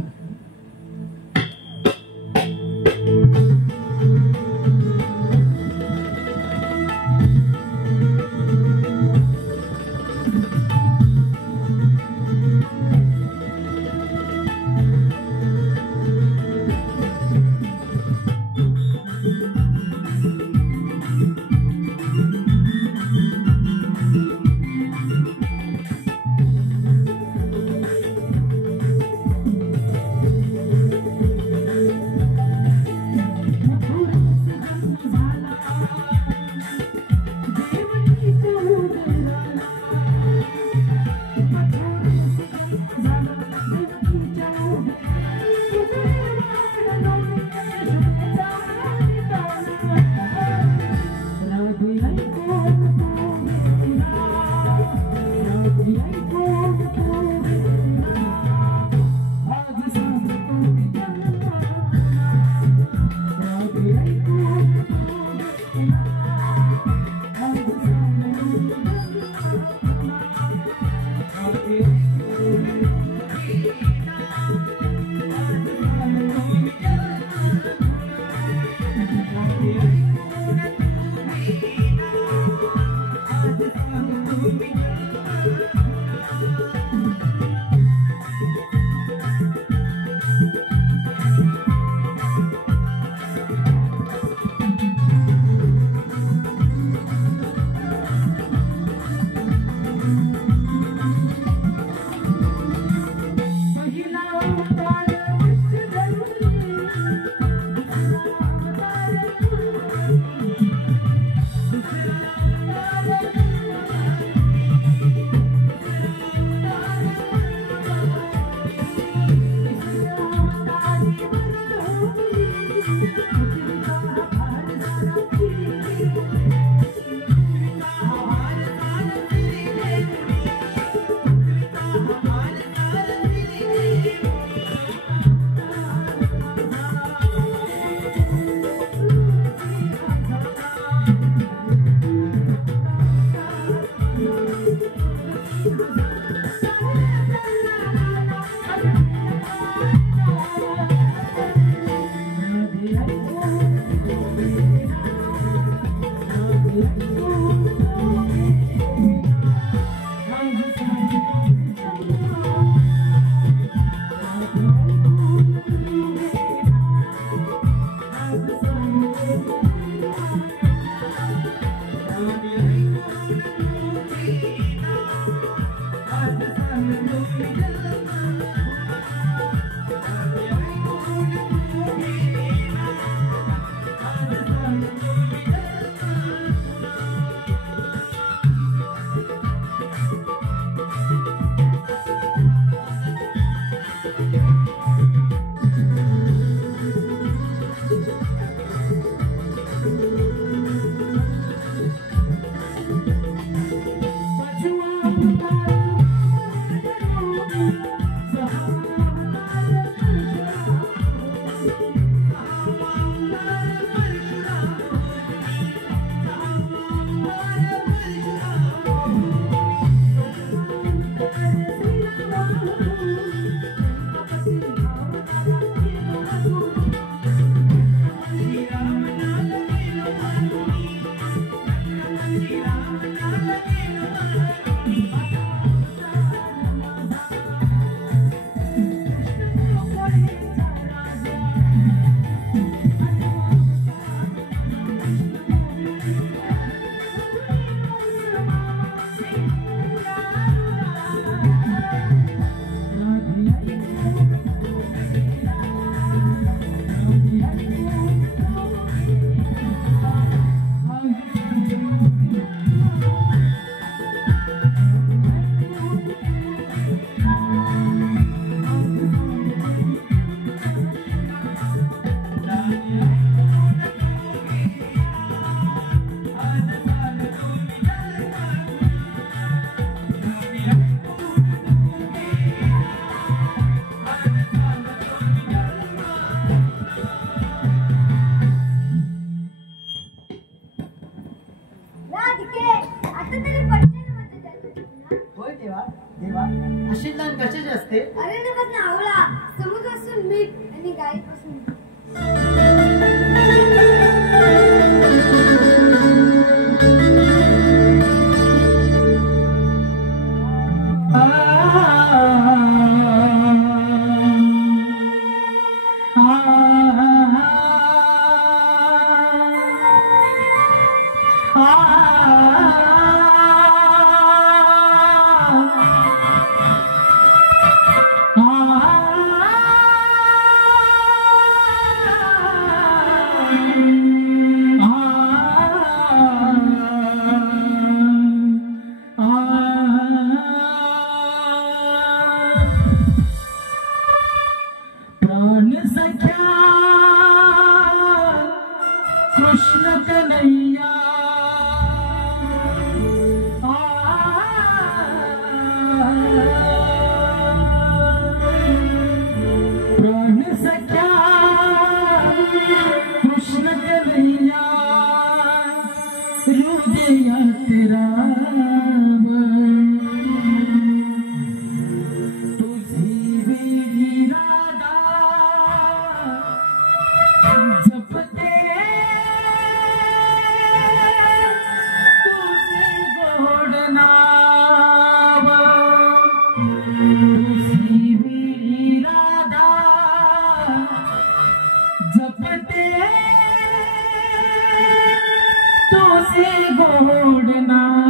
गायीपासून प्राण सख्या कृष्ण कन्हैया प्राण सख्या कृष्ण कन्हैया हृदयात राम तुझी वेळी राधा जपते तुझे गोड नाव तुझी वेळी राधा जपते तुझे गोड नाव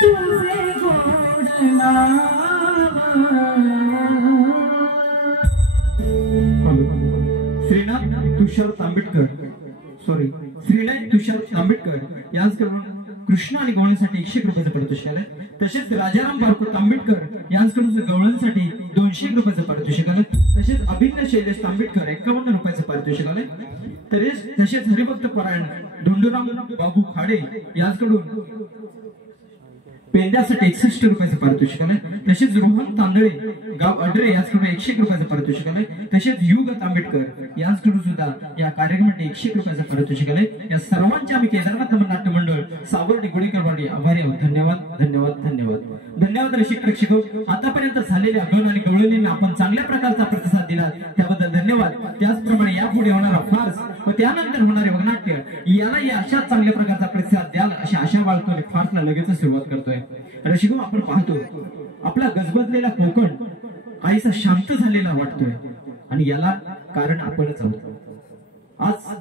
तुझे गोड नाम श्रीनाथ तुषार तांबेडकर यांच्याकडून कृष्ण आणि गवळणीसाठी 101 रुपयाचं पारितोषिक आलंय. तसेच राजाराम बारको तांबेडकर यांच्याकडून गवळणीसाठी 201 रुपयाचं पारितोषिक आलंय. तसेच अभिज्ञ शैलेश तांबेडकर 51 रुपयाचं पारितोषिक आलंय. तसेच हरिभक्त परायण धोंडूराम बाबू खाडे यांच्याकडून पेंद्यासाठी 61 रुपयाचं पारितोषिक आलंय. तसेच रोहन तांदळे गाव अडरे यांच्याकडून 101 रुपयाचं पारितोषिक आलंय. तसेच युग तांबेडकर यांच्याकडून सुद्धा या कार्यक्रमासाठी 101 रुपयाचं पारितोषिक आलंय. या सर्वांचे आम्ही केदारनाथ नाट्य मंडळ सावर्डी गुडेकरवाडी आभारी आहोत. धन्यवाद धन्यवाद धन्यवाद धन्यवाद रसिक प्रेक्षक. आतापर्यंत झालेल्या गण आणि गवळणींना आपण चांगल्या प्रकारचा प्रतिसाद दिला त्याबद्दल धन्यवाद. त्याचप्रमाणे यापुढे होणारा फार्स व त्यानंतर होणारे वगनाट्य यालाही अशाच चांगल्या प्रकारचा प्रतिसाद द्याल अशी आशा बाळगतो. फार्सला लगेच सुरुवात करतोय. रसिको, आपण पाहतो आपला गजबजलेला कोकण काहीसा शांत झालेला वाटतोय आणि याला कारण आपणच आहोत. आज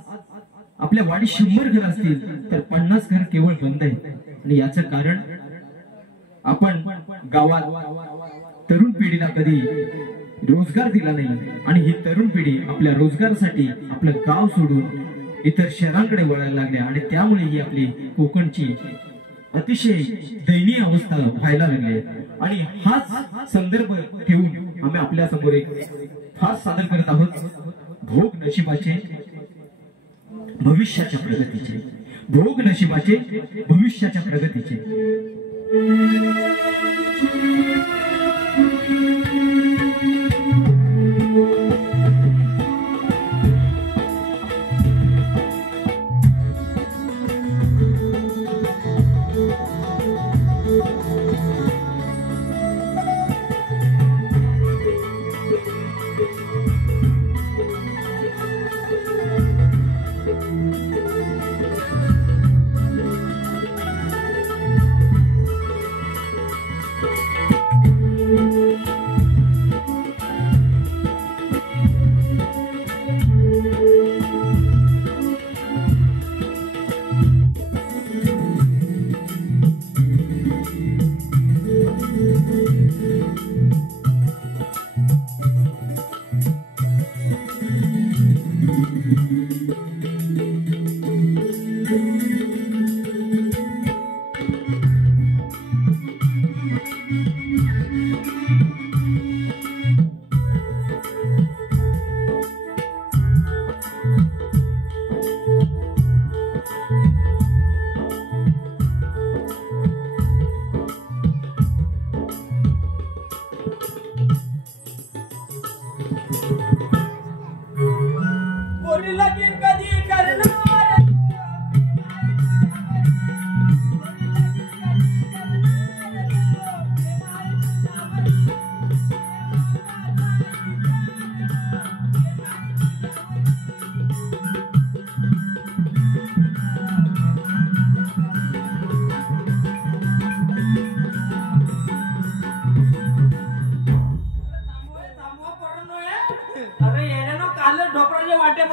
आपल्या वाडीत 100 घर असतील तर 50 घर केवळ बंद आहे आणि याचं कारण आपण गावात तरुण पिढीला कधी रोजगार दिला नाही आणि ही तरुण पिढी आपल्या रोजगारासाठी आपलं गाव सोडून इतर शहरांकडे वळायला लागले आणि त्यामुळे ही आपली कोकणची अतिशय दयनीय अवस्था व्हायला लागली आणि हाच संदर्भ ठेवून आम्ही आपल्या समोर एक फास सादर करत आहोत. भोग नशिबाचे भविष्याच्या प्रगतीचे, भोग नशिबाचे भविष्याच्या प्रगतीचे.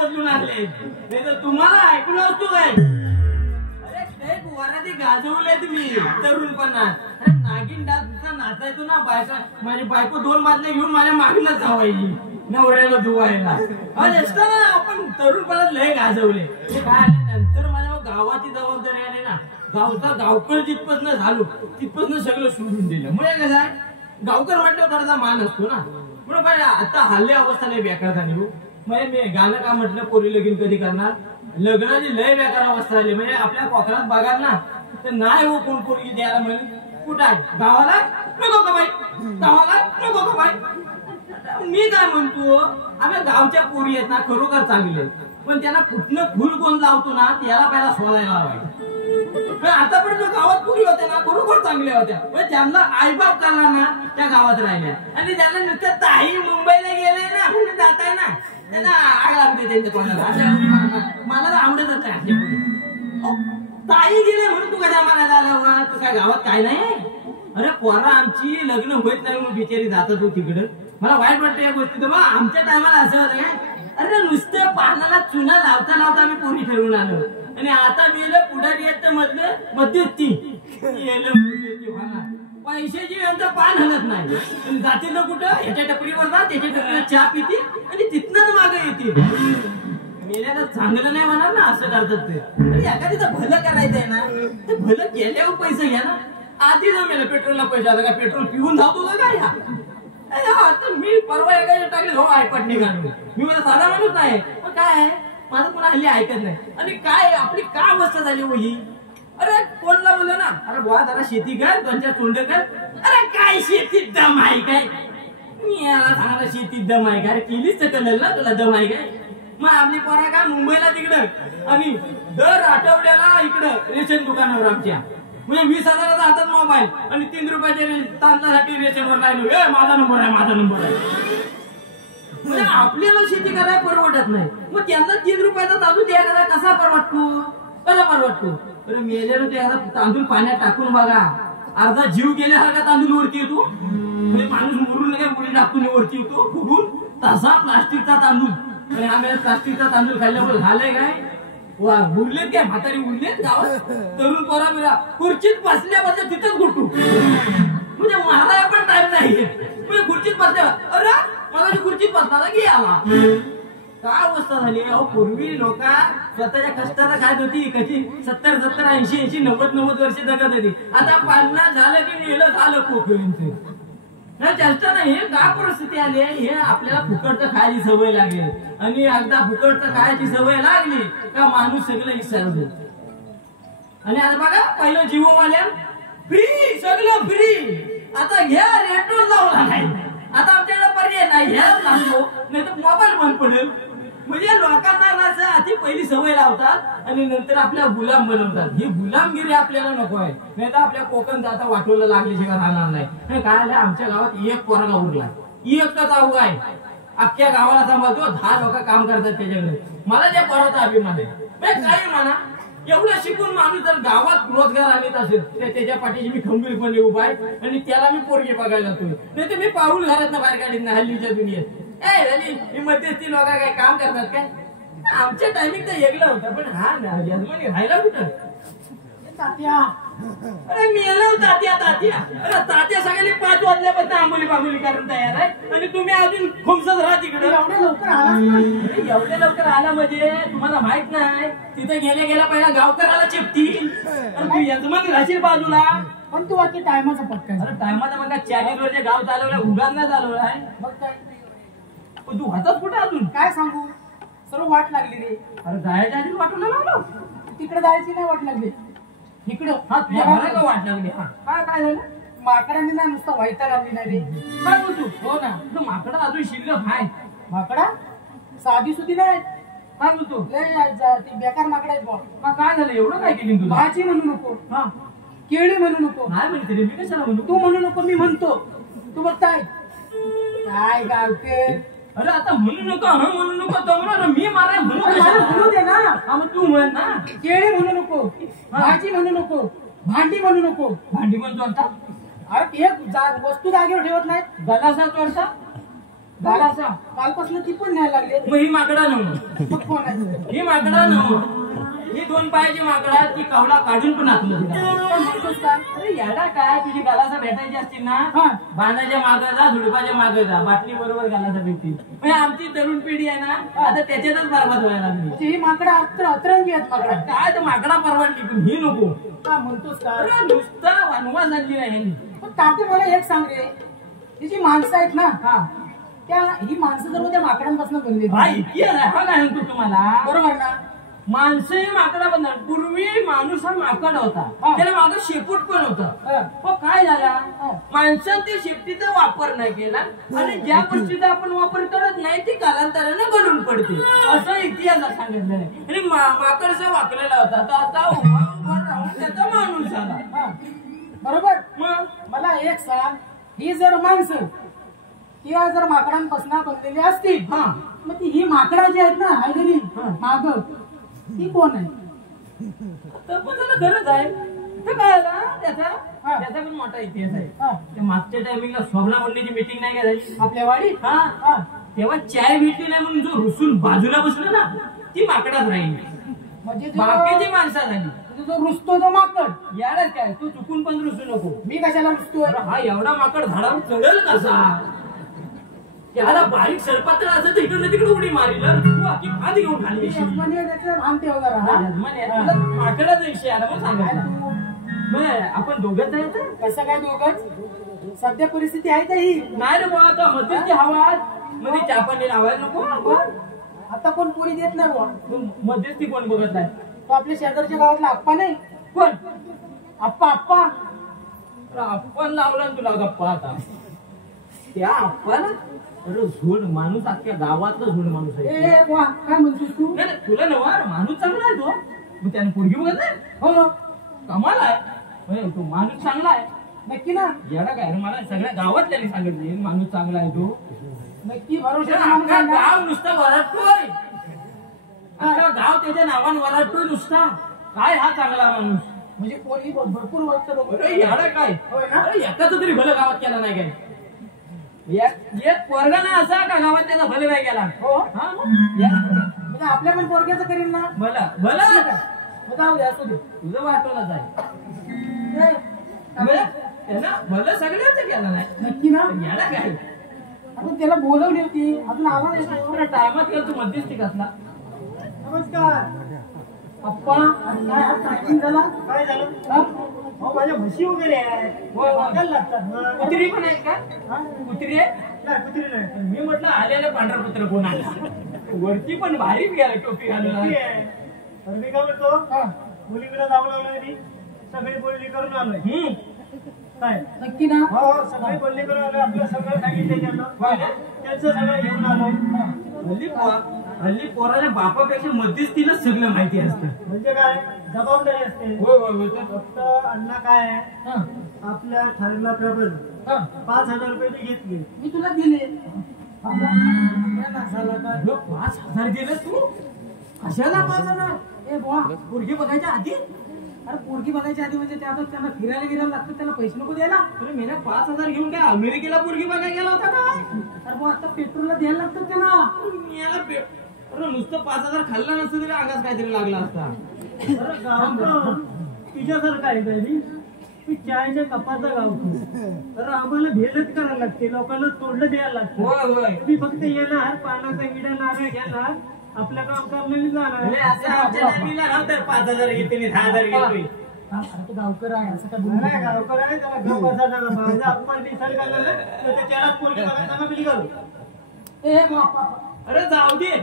बदलून आणले नाही तर तुम्हाला ऐकलं असतो काय. अरे ते वराती गाजवले तुम्ही तरुणपणात. अरे नागिन डान्सचा नाचायचो ना. माझी बायको 2 बादल्या घेऊन माझ्या मागणं धावायची नवऱ्याला धुवायला. आपण तरुणपणात लय गाजवले. काय नंतर माझ्या गावाची जबाबदारी आली ना. गावचा गावकर जिथपासून झालो तिथपासून सगळं सोडून दिलं. म्हणजे कसं आहे, गावकर म्हटल्यावर त्याचा मान असतो ना. म्हणून आता हल्ली अवस्था नाही बेकार झाली हो. म्हणजे मी गाणं का म्हटलं, पोरी लगीन कधी करणार, लग्नाची लय बेकार अवस्था झाली. म्हणजे आपल्या कोकणात बघा ना तर नाही हो कोण पोरगी द्यायला. म्हणजे कुठं आहे, गावाला नको का बाई, गावाला नको का बाई. मी काय म्हणतो, आम्ही गावच्या पोरी आहेत ना खरोखर चांगले, पण त्यांना कुठनं फुल कोण लावतो ना त्याला पहिला शोधायला लावायचं. आतापर्यंत गावात पुरी होत्या ना खरोखर चांगल्या होत्या. ज्यांना आईबाप करणार ना त्या गावात राहिल्या. आणि ज्यांना नुसतं ताई मुंबईला गेले ना म्हणजे जाताय ना त्यांना आग लागते त्यांच्या कोणाला. मला तर आवडतच नाही. ताई गेले म्हणून तू कशा म्हणायला आला, तू काय गावात काय नाही. अरे पोरा आमची लग्न होत नाही म्हणून बिचारी जातात हो तिकडं. मला वाईट वाटतं या गोष्टी. मग आमच्या टायमाला असं होतं काय, अरे नुसतं पानाला चुना लावता लावता आम्ही पोरी ठरवून आलो. आणि आता मेलं पुढारी येत मधलं मध्यस्थी पैशाची यांचा पान हलत नाही. जाते ना कुठं ह्याच्या टपरीवर जा, त्याच्या टपरीवर चहा पिते आणि तिथनं मागे येते. मेल्याला चांगलं नाही म्हणा ना, असं करतात ते. अरे एखादीचं भलं करायचंय ना, ते भलं केल्यावर पैसे घ्या ना. आधी जाऊ मेला पेट्रोलला पैसे आला का, पेट्रोल पिऊन जातो का काय? आता मी परवा एका टाकले हो आयपट निघालो. मी मला साधा माणूस नाही, पण काय माझं कोणा हल्ली ऐकत नाही. आणि काय आपली काय अवस्था झाली हो ही. अरे कोणला बोललो ना, अरे बुवा जरा शेती कर, 2-4 तोंड कर. अरे काय शेतीत दम आहे काय? मी याला सांगणार शेतीत दम आहे काय? केलीच तर कळलं ना तुला दम आहे काय? मग आपली पोरा का मुंबईला तिकडं आणि दर आठवड्याला इकडं रेशन दुकानावर आमच्या, म्हणजे 20,000चा हातात मोबाईल आणि 3 रुपयाच्या तांदळासाठी रेशनवर राहिलो. माझा नंबर आहे, माझा नंबर आहे. म्हणजे आपल्याला शेती करायला परवडत नाही, मग त्यांना 3 रुपयाचा तांदूळ द्यायला कसा परवडतो? कसा परवडतो? तर मेल्यानं ते तांदूळ पाण्यात टाकून बघा, अर्धा जीव गेल्यासारखा तांदूळ वरती येतो. म्हणजे माणूस मुरून काय मुली टाकून वरती येतो फुगून, तसा प्लास्टिकचा तांदूळ. आणि आम्ही प्लास्टिकचा तांदूळ खाल्ल्यावर झालंय काय? वा उरलेत काय म्हातारी उरलेत गावात. तरुण पोरा मिळा खुर्चीत बसल्यापासून तिथंच घुटू, म्हणजे मला पण टाइम नाही. म्हणजे खुर्चीत बसल्या, अरे मला खुर्चीत बसला की आला. काय अवस्था झाली अहो. पूर्वी लोक स्वतःच्या कष्टाला खात होती, कधी 70, 80, 90 वर्ष जगत होती. आता 50 झालं की नेलं झालं कोकणींचं. नाही चर्चा नाही. हे का परिस्थिती आली आहे? हे आपल्याला फुकटचं खायची सवय लागली, आणि एकदा फुकटचं खायची सवय लागली का माणूस सगळं विसरतो. आणि आता बघा पहिलं जिओवाल्या फ्री, सगळं फ्री. आता घ्या रेटवर लावला नाही. आता आमच्याकडे पर्याय नाही, घ्याच लागतो, नाही तर मोबाईल बंद पडेल. म्हणजे लोकांना आधी पहिली सवय लावतात आणि नंतर आपल्या गुलाम बनवतात. ही गुलामगिरी आपल्याला नको आहे. नाही तर आपल्या कोकण जाता वाटोला लागल्याशिवाय राहणार नाही. काय आलं आमच्या गावात एक पोरगा उरला, एकच अवघ आहे. अख्ख्या गावाला सांभाळतो, 10 लोक काम करतात त्याच्याकडे. मला त्या पोराचा अभिमान आहे. काही म्हणा, एवढं शिकून माणूस जर गावात रोजगार आणत असेल तर त्याच्या पाठीशी मी खंबीरपणे उभा आहे आणि त्याला मी पोरगी बघायला जातोय. नाही तर मी पाऊल घरात बाहेर काढीत नाही हल्लीच्या दुनियेत. ही मध्यस्थी लोक काय काम करतात काय? आमच्या टायमिंग तर वेगळं होतं, पण हा यजमानी राहिला कुठं? तात्या, अरे मी आलो तात्या. अरे तात्या सगळ्यांनी 5 वाजल्यापासून आंबोली बांबोली करून तयार आहे आणि तुम्ही अजून खुमसत राहा तिकडे. एवढ्या लवकर आला? एवढ्या लवकर आला म्हणजे तुम्हाला माहित नाही, तिथे गेल्या पहिला गावकराला चिपतील. तू यजमानी राहशील बाजूला. पण तू वाटते टायमाचा पक्का. अरे टायमाचा बघा 4 रोजे गाव चालवला, उगाच नाही चालवला आहे. मग काय पण तू होताच कुठे अजून? काय सांगू, सर्व वाट लागली रे. अरे जायच्या आधी वाटून लावलो. तिकडे जायची नाही वाट लागली, इकडं. हा तुझ्या मला का वाट लागली? हा काय झालं? माकडांनी नाही नुसतं वैताग आणली नाही रे. काय बोलतो? हो ना, तुझं माकडं अजून शिल्लक आहे. माकडा साधी सुधी नाही, काय बोलतो? ती बेकार माकडा आहेत बा. काय झालं? एवढं काय केली तुला? भाजी म्हणू नको, हा केळी म्हणू नको. नाही म्हणते रे, मी कशाला म्हणू? तू म्हणू नको, मी म्हणतो. तू बघताय काय गावते. अरे आता म्हणू नको, हा म्हणू नको, तो म्हणा मी मारा म्हणू म्हणू दे ना. हा मग तू म्हण ना. केळी म्हणू नको, भाजी म्हणू नको, भांडी म्हणू नको. भांडी म्हणतो आता? अरे एक वस्तू जागेवर ठेवत नाही. गलासा चोरता? गलासा कालपासून ती पण न्यायला लागले. मग ही माकडा नव्ह, मग कोण आहे? ही माकडा नव्ह. ही 2 पायाची माकडा, ती कवला काढून पण आतलं तिला. पण म्हणतोस काय? अरे याला काय, तुझी गलासा भेटायची असतील ना, हा. बांधाच्या मागे जा, झुडपाच्या मागे जा, बाटली बरोबर गलासा भेटतील. म्हणजे आमची तरुण पिढी आहे ना, आता त्याच्यातच बरबाद व्हायला लागली. म्हणजे ही माकडा अतरंगी आहेत माकडा. काय तर माकडा परवडली, पण ही नको. का म्हणतोस का? अरे नुसता वनवा झाली राहिली. पण ताते मला एक सांग रे, ही जी माणसं आहेत ना, हा ही माणसं सर्व त्या माकडांपासून बनली. हा इतिहास आहे. हा काय म्हणतो तुम्हाला? बरोबर ना? माणसंही माकडा बनणार. पूर्वी माणूस हा माकड होता, त्याला मागं शेपूट पण होतं. पण काय झाला, माणसानं ते शेपटीचा वापर नाही केला आणि ज्या गोष्टीचा आपण वापर करत नाही ती कालांतराने गळून पडते, असं इतिहासात सांगितलं आहे. आणि माकडचा वाकलेला होता, तर आता उभा राहून त्याचा माणूस झाला. बरोबर. मग मला एक सांग, ही जर माणसं किंवा जर माकडांपासून बनलेली असतील, मग ती ही माकडा जी आहेत ना हायदरी माग, ती कोण आहे? तर पण त्याला गरज आहे. तर काय आला त्याचा पण मोठा इतिहास आहे. त्या मागच्या टायमिंगला स्वप्ना मंडळीची मीटिंग नाही का झाली आपल्या वाडी? हा तेव्हा चाय भेटली नाही म्हणून जो रुसून बाजूला बसला ना, ती माकडाच राहिली. म्हणजे बाकीची माणसं झाली. तुझं रुसतो तो माकड. यालाच काय तू चुकून पण रुसू नको. मी कशाला रुसतोय? अरे हा एवढा माकड झाडावर चढेल कसा? याला बारीक सडपात्र असं तर इकडून तिकडे उडी मारील तू अख्खी फाद घेऊन खाली येशील. म्हणजे त्याचं भान ठेव जरा, हा? म्हणे, तुला माकडाचा विषय आला मग सांगायला. बरं, आपण दोघंच जायचं? कसं काय दोघंच? सध्या परिस्थिती आहे का ही? नाही रे बुवा, आता मध्यस्थी हवा मध्ये चहा पाणी लावायला नको आपण. आता कोण पोरी देत नाही बुवा. मध्यस्थी कोण बघत नाही? तो आपल्या शेजारच्या गावातला आप्पा नाही? कोण? आप्पा आप्पा. आपण लावला ना तुला गप्पा आता. त्या आपण अरे झोड माणूस अख्ख्या गावातला झोड माणूस आहे. ए बुवा, काय म्हणतोस तू? नाही, नाही, तुला नवा माणूस चांगला आहे तो. मग त्याने पोरगी बघत नाही? हो कमाल आहे. म्हणजे तो माणूस चांगला आहे. नक्की ना? येडा काय रे, मला सगळ्या गावातल्याने सांगितले माणूस चांगला आहे तो. नक्की भरोसा अख्खा गाव नुसता वरटतोय. अख्खा गाव त्याच्या नावाने वरटतोय नुसता. काय हा चांगला माणूस? म्हणजे पोरी भरपूर वर्ष बघू. अरे येडा काय? होय ना? अरे एकाच तरी भलं गावात केला नाही काय? एक पोरगा ना असा का गावात त्याचा भलं नाही केला? हो हा मग? म्हणजे आपल्या पण पोरग्याचं करीन ना? भला भला मग जाऊ दे, असू दे. तुझं वाटवलंच आहे. ए, त्यानं भलं सगळ्यांचं केलं नाही. नक्की ना? येडा काय? आपण त्याला बोलवली होती, अजून आला नाही तो. टायमात गेला तू मध्यस्थी कसला? नमस्कार. आप्पा, काय आज टायमिंग झाला? काय झालं? हा? अहो माझ्या म्हशी वगैरे आहेत. होय, होय. वागायला लागतात ना. कुत्री पण आहे का? हा? कुत्री आहे? नाही कुत्री नाही. मी म्हटलं आलेलं पांढरं पत्र कोण आलं? वरती पण भारीच गेला टोपी घालून. कुत्री आहे. तर मी काय म्हणतो, हा. मुलीकडे जावं लागलं मी सगळी बोलणी करून आलोय. काय? नक्की ना? हो हो, सगळी बोलणी करून आलोय. आपलं सगळं सांगितलं त्यांना. त्यांचं सगळं घेऊन आलो. हल्ली पोराच्या बापापेक्षा मध्यस्थीला सगळं माहिती असतं. म्हणजे काय जबाबदारी असते. होय होय होय. फक्त अण्णा काय आहे, हा. आपल्या ठरल्याप्रमाणे हा. 5,000 रुपये ते घेतले. मी तुला दिले. झाला का? अरे 5,000 दिलं तू? कशाला 5,000? ए बुवा, पोरगी बघायच्या आधी? अरे पोरगी बघायच्या आधी म्हणजे त्यात त्यांना फिरायला गेल्याला लागतं, त्याला पैसे नको द्यायला. अरे मेल्या 5,000 घेऊन काय अमेरिकेला पोरगी बघायला गेला होता का? अरे बुवा, आता पेट्रोलला द्यायला लागतं त्याला. अरे नुसतं 5,000 खाल्ला नसतं तरी अंगात काहीतरी लागला असता. अरे गावतो तुझ्यासारखं आहे का मी? तू चायच्या कपाचा गावतो. तर आम्हाला भेटच करायला लागते, लोकांना तोडलं द्यायला लागतं. होय होय. तुम्ही फक्त येणार, पानाचा विडा नारळ घेणार, आपल्या काम करून जाणार. म्हणजे असं आमच्या टायमिंगला नव्हतं 5,000 घेते आणि 10,000 घेतोय. अरे तो गावकर आहे, असं काय बोलू नाही नका. गावकर आहे, त्याला गप्प बसायला सांगा. माझा अपमान दिसायला घालणार नाही, तर त्यालाच पोरगी बघायला सांगा, बिली घालू. ए बुवा, अरे जाऊ दे.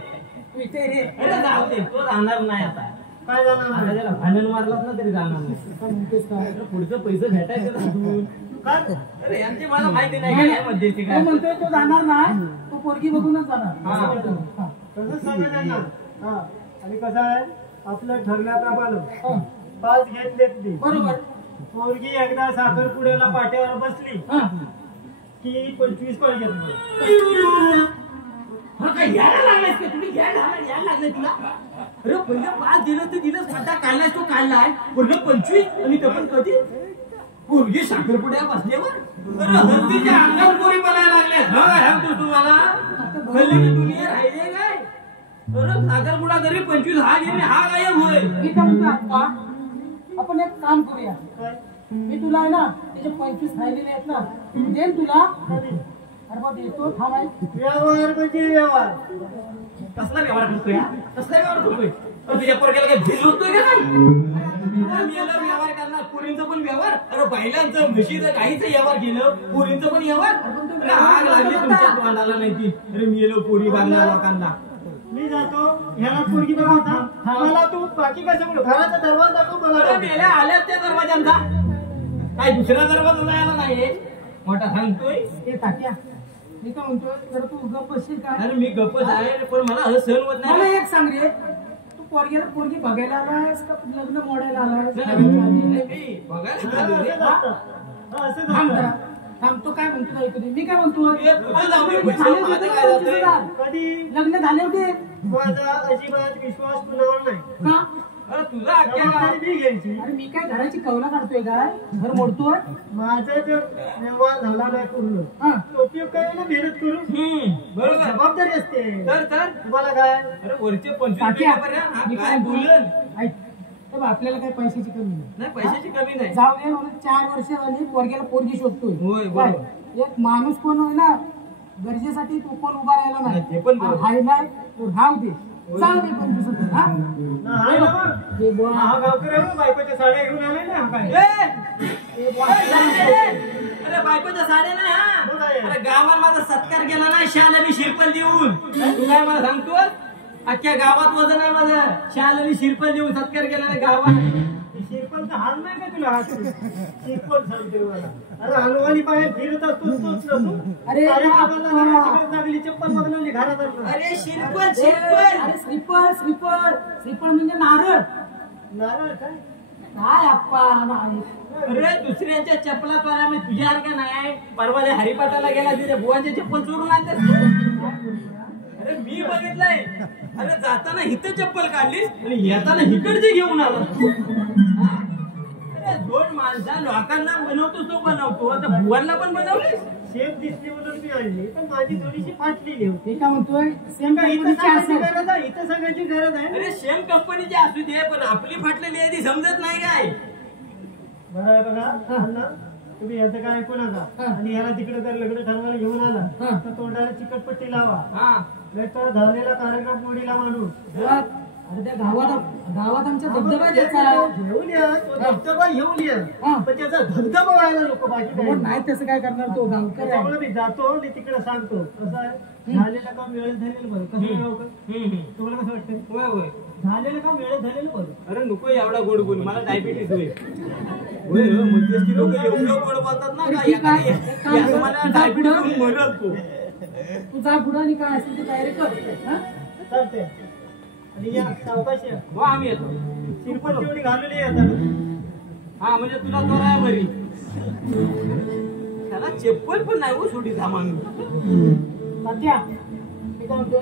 तू इथे रे. अरे जाऊ दे. तो जाणार नाही आता. काय जाणार आता नाही? त्याला भांडण मारलात ना तरी जाणार नाही. काय म्हणतोस काय? अरे पुढचं पैसे भेटायचं ना अजून. काय? अरे यांची मला माहिती नाही काय मध्यस्थी तो काय. म्हणतोय तो जाणार नाही, तो पोरगी बघूनच जाणार. हा. असं म्हणतो. हा. तसंच सांगा त्यांना. हा. आणि कसं आहे, आपलं ठरल्याप्रमाणे हा. 5 घेतलेत मी. बरोबर. पोरगी एकदा साखरपुड्याला पाट्यावर बसली हा. की 25 पाहिजे तुम्हाला. हा काय यायला लागलाय का तुम्ही? यायला लागलाय तुला? अरे पहिलं 5 दिलं तर दिलंच, खड्डा काढलाय तो काढलाय. पहिलं 25 आणि ते पण कधी? पोरगी साखरपुड्या बसल्यावर? अरे हल्लीच्या अंगावर पोरी बनायला लागल्या. हा ह्या तुम्हाला हल्ली दुनिया राहिले काय? अरे साखरपुडा जरी 25 हा गेले हा गायब होय. मी काय म्हणतो आप्पा, आपण एक काम करूया. काय? मी तुला आहे ना त्याचे 25 राहिलेले आहेत ना, देन तुला. अरे बा देतो, थांब आहे. व्यवहार म्हणजे व्यवहार. कसला व्यवहार करतोय हा? कसला व्यवहार करतोय? अरे तुझ्या पोरग्याला काय भेज होतोय का काय? अरे याला व्यवहार करणार, पोरींचा पण व्यवहार. अरे बैलांचं म्हशीचं गाईचं व्यवहार केलं, पोरींचं पण व्यवहार. अरे आग लागली तुमच्या तोंडाला नाही ती. अरे मी येलो पोरी बांधल्या लोकांना. मी जातो, ह्याला पोरगी बघा. मला तू बाकी काय सांगू, घराचा दरवाजा दाखव मला. अरे मेल्या आल्यात त्या दरवाजांचा. काय दुसरा दरवाजा जायला नाहीये? मोठा सांगतोय. ते तात्या, मी काय म्हणतोय, जर तू गप्प बसशील काय? अरे मी गप्पच आहे पण मला असं सहन होत मला नाही. एक सांग रे, तू पोरगी बघायला आलास का लग्न मोडायला आलास? नाही, बघायला चालू रे. असं थांब जातं. जरा. थांब, तो काय म्हणतो ऐकू दे. मी काय म्हणतो, ए, तुझं जाऊ दे, लग्न पैसे झाले माझं होते काय जातंय? 25,000. कधी लग्न झाले होते माझा अजिबात विश्वास कुणावर नाही. का? अरे तुझा अख्ख्या गावात जबाबदारी मी घ्यायची. अरे मी काय घराची कौला काढतोय काय? घर मोडतोय? माझा जर व्यवहार झाला नाही पूर्ण, हा. तो उपयोग काय ना मेहनत करून. बरोबर. जबाबदारी असते. तर तुम्हाला काय? अरे वरचे 25 तात्या, पर्यंत मी काय काय बोलन? ऐक, तर आपल्याला काही पैशाची कमी नाही. नाही पैशाची कमी नाही. जाऊ दे म्हणून 4 वर्ष झाली पोरग्याला पोरगी शोधतोय. होय, काय? बरोबर. एक माणूस कोण होय ना गरजेसाठी तो कोण उभा राहिला नाही, ते नाही. पण बरोबर. हाय नाही तो राहू दे. जाऊ दे 25 हा हाय बाबा. हे बोल. हा गावकरी आहे, बायकोच्या साड्या घेऊन आले ना काय ए, अरे बायकोच्या साड्या नाही मग हा. काय? अरे गावात माझा सत्कार केला ना शाल आणि शिरपल देऊन. तू काय मला सांगतो अख्ख्या गावात वजन आहे माझं. शाल आणि शिरपल देऊन सत्कार केला ना गावात. शिरपलचा हाल नाही का तुला हात शिरपल सांगते मला. अरे हलवानी बाहेर फिरत असतो तोच नसतो. अरे अरे बाबा. बाबाला तिकडे चांगली चप्पल बदलवली घरात आणलं. अरे शिरपल अरे श्रीफळ श्रीफळ श्रीफळ म्हणजे नारळ. नारळ काय काय अप्पा नाही. अरे दुसऱ्यांच्या चप्पला तो मी तुझ्या का नाही. परवा त्या हरिपाठाला गेला तिथे बुवांचे चप्पल चोरून आणले. अरे मी बघितलंय. अरे जाताना हिथं चप्पल काढलीस आणि येताना हिकडची घेऊन आला. अरे दोन माणसा लोकांना बनवतो तो बनवतो आता बुवांना पण बनवलीस. शेप दिसली म्हणून मी आणली पण माझी थोडीशी फाटलेली होती. हे काय म्हणतोय सेम का इथं कंपनीची सांगायची असेल. गरज आहे इथं सांगायची गरज आहे. अरे सेम कंपनीची असू दे पण आपली फाटलेली आहे ती समजत नाही काय. बरं आहे बघा अण्णा, तुम्ही याचं काय ऐकू नका. आणि याला तिकडे जर लग्न ठरवायला घेऊन आला तर तोंडाला चिकटपट्टी लावा. हा नाही तर झालेला कार्यक्रम मोडीला माणूस अरे त्या गावात आमच्या धबधबा द्यायचा. घेऊन या तो धबधबा घेऊन या. हा. पण त्याचा धबधबा व्हायला नको बाकी काही मग नाही तसं काय करणार तो गावकर आहे. त्याच्यामुळे मी जातो आणि तिकडे सांगतो कसं आहे झालेलं काम वेळेत झालेलं बरं. कसं आहे गावकर? तुम्हाला कसं वाटतं? होय होय. झालेलं काम वेळेत झालेलं बरं. अरे नको एवढा गोड बोल मला डायबिटीस होईल. होय होय मध्यस्थी लोक एवढं गोड बोलतात ना का ठीक आहे. एक काम कर. मला डायबिटीस होऊन मरल तू. तू जा पुढं आणि काय असेल ते तयारी कर. हा? चालतंय. आणि या सावकाश या. हो आम्ही येतो. शिरपत तेवढी घालून येतात. हा म्हणजे तुला तो आहे बरी. त्याला चप्पल पण नाही हो सोडी थांबा. तात्या, मी काय म्हणतो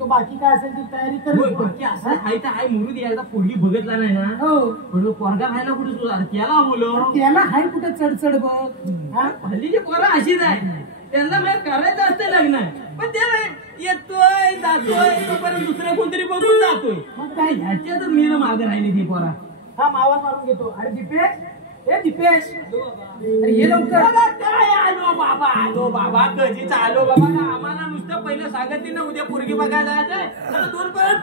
तो बाकी काय असेल ती तयारी कर. बाकी असं आहे तर आहे मुरुद यायचा पोरगी बघितला नाही ना. हो पण पोरगा राहायला कुठे तुला त्याला बोलव. त्याला हाय कुठे चढ बघ. हा? हल्लीची पोरं अशीच आहे. त्यांना मला करायचं असतं लग्न पण ते येतोय जातोय तोपर्यंत दुसरं कोणतरी बघून जातोय. मग काय ह्याच्यातच मी मागे राहिली ती पोरा. हा मावात मारून घेतो. अरे दीपेश ए दीपेश अरे ये लवकर. काय आलो बाबा कधीच आलो बाबा. आम्हाला नुसतं पहिलं सांगत ना उद्या पोरगी बघायला जायचंय. 2 परत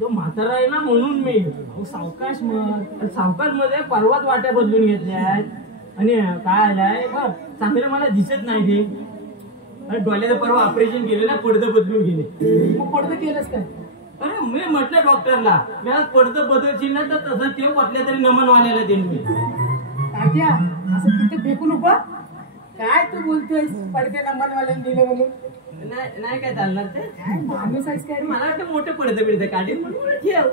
तो म्हातारा आहे ना म्हणून मी सावकाश मग सावकाश मध्ये परवाच वाट्या बदलून घेतल्या आहेत. आणि काय आलाय बघ चांगलं मला दिसत नाही ते. अरे डोळ्याचं परवा ऑपरेशन केलं ना पडदं बदलून गेले. मग पडतं केलंच काय. अरे मी म्हटलं डॉक्टरला मी आज पडदं बदलशील ना तर तसं ते वाटलं तरी नमनवाल्याला देईन मी. तात्या असं तिथे फेकू नको. काय तू बोलतोय पडते नंबरवाल्याने दिलं म्हणून. नाही काय चालणार ते. काय माणूस आहेस काय रे? मला वाटतं मोठं पडदं बिडदं काढेल म्हणून ठेव.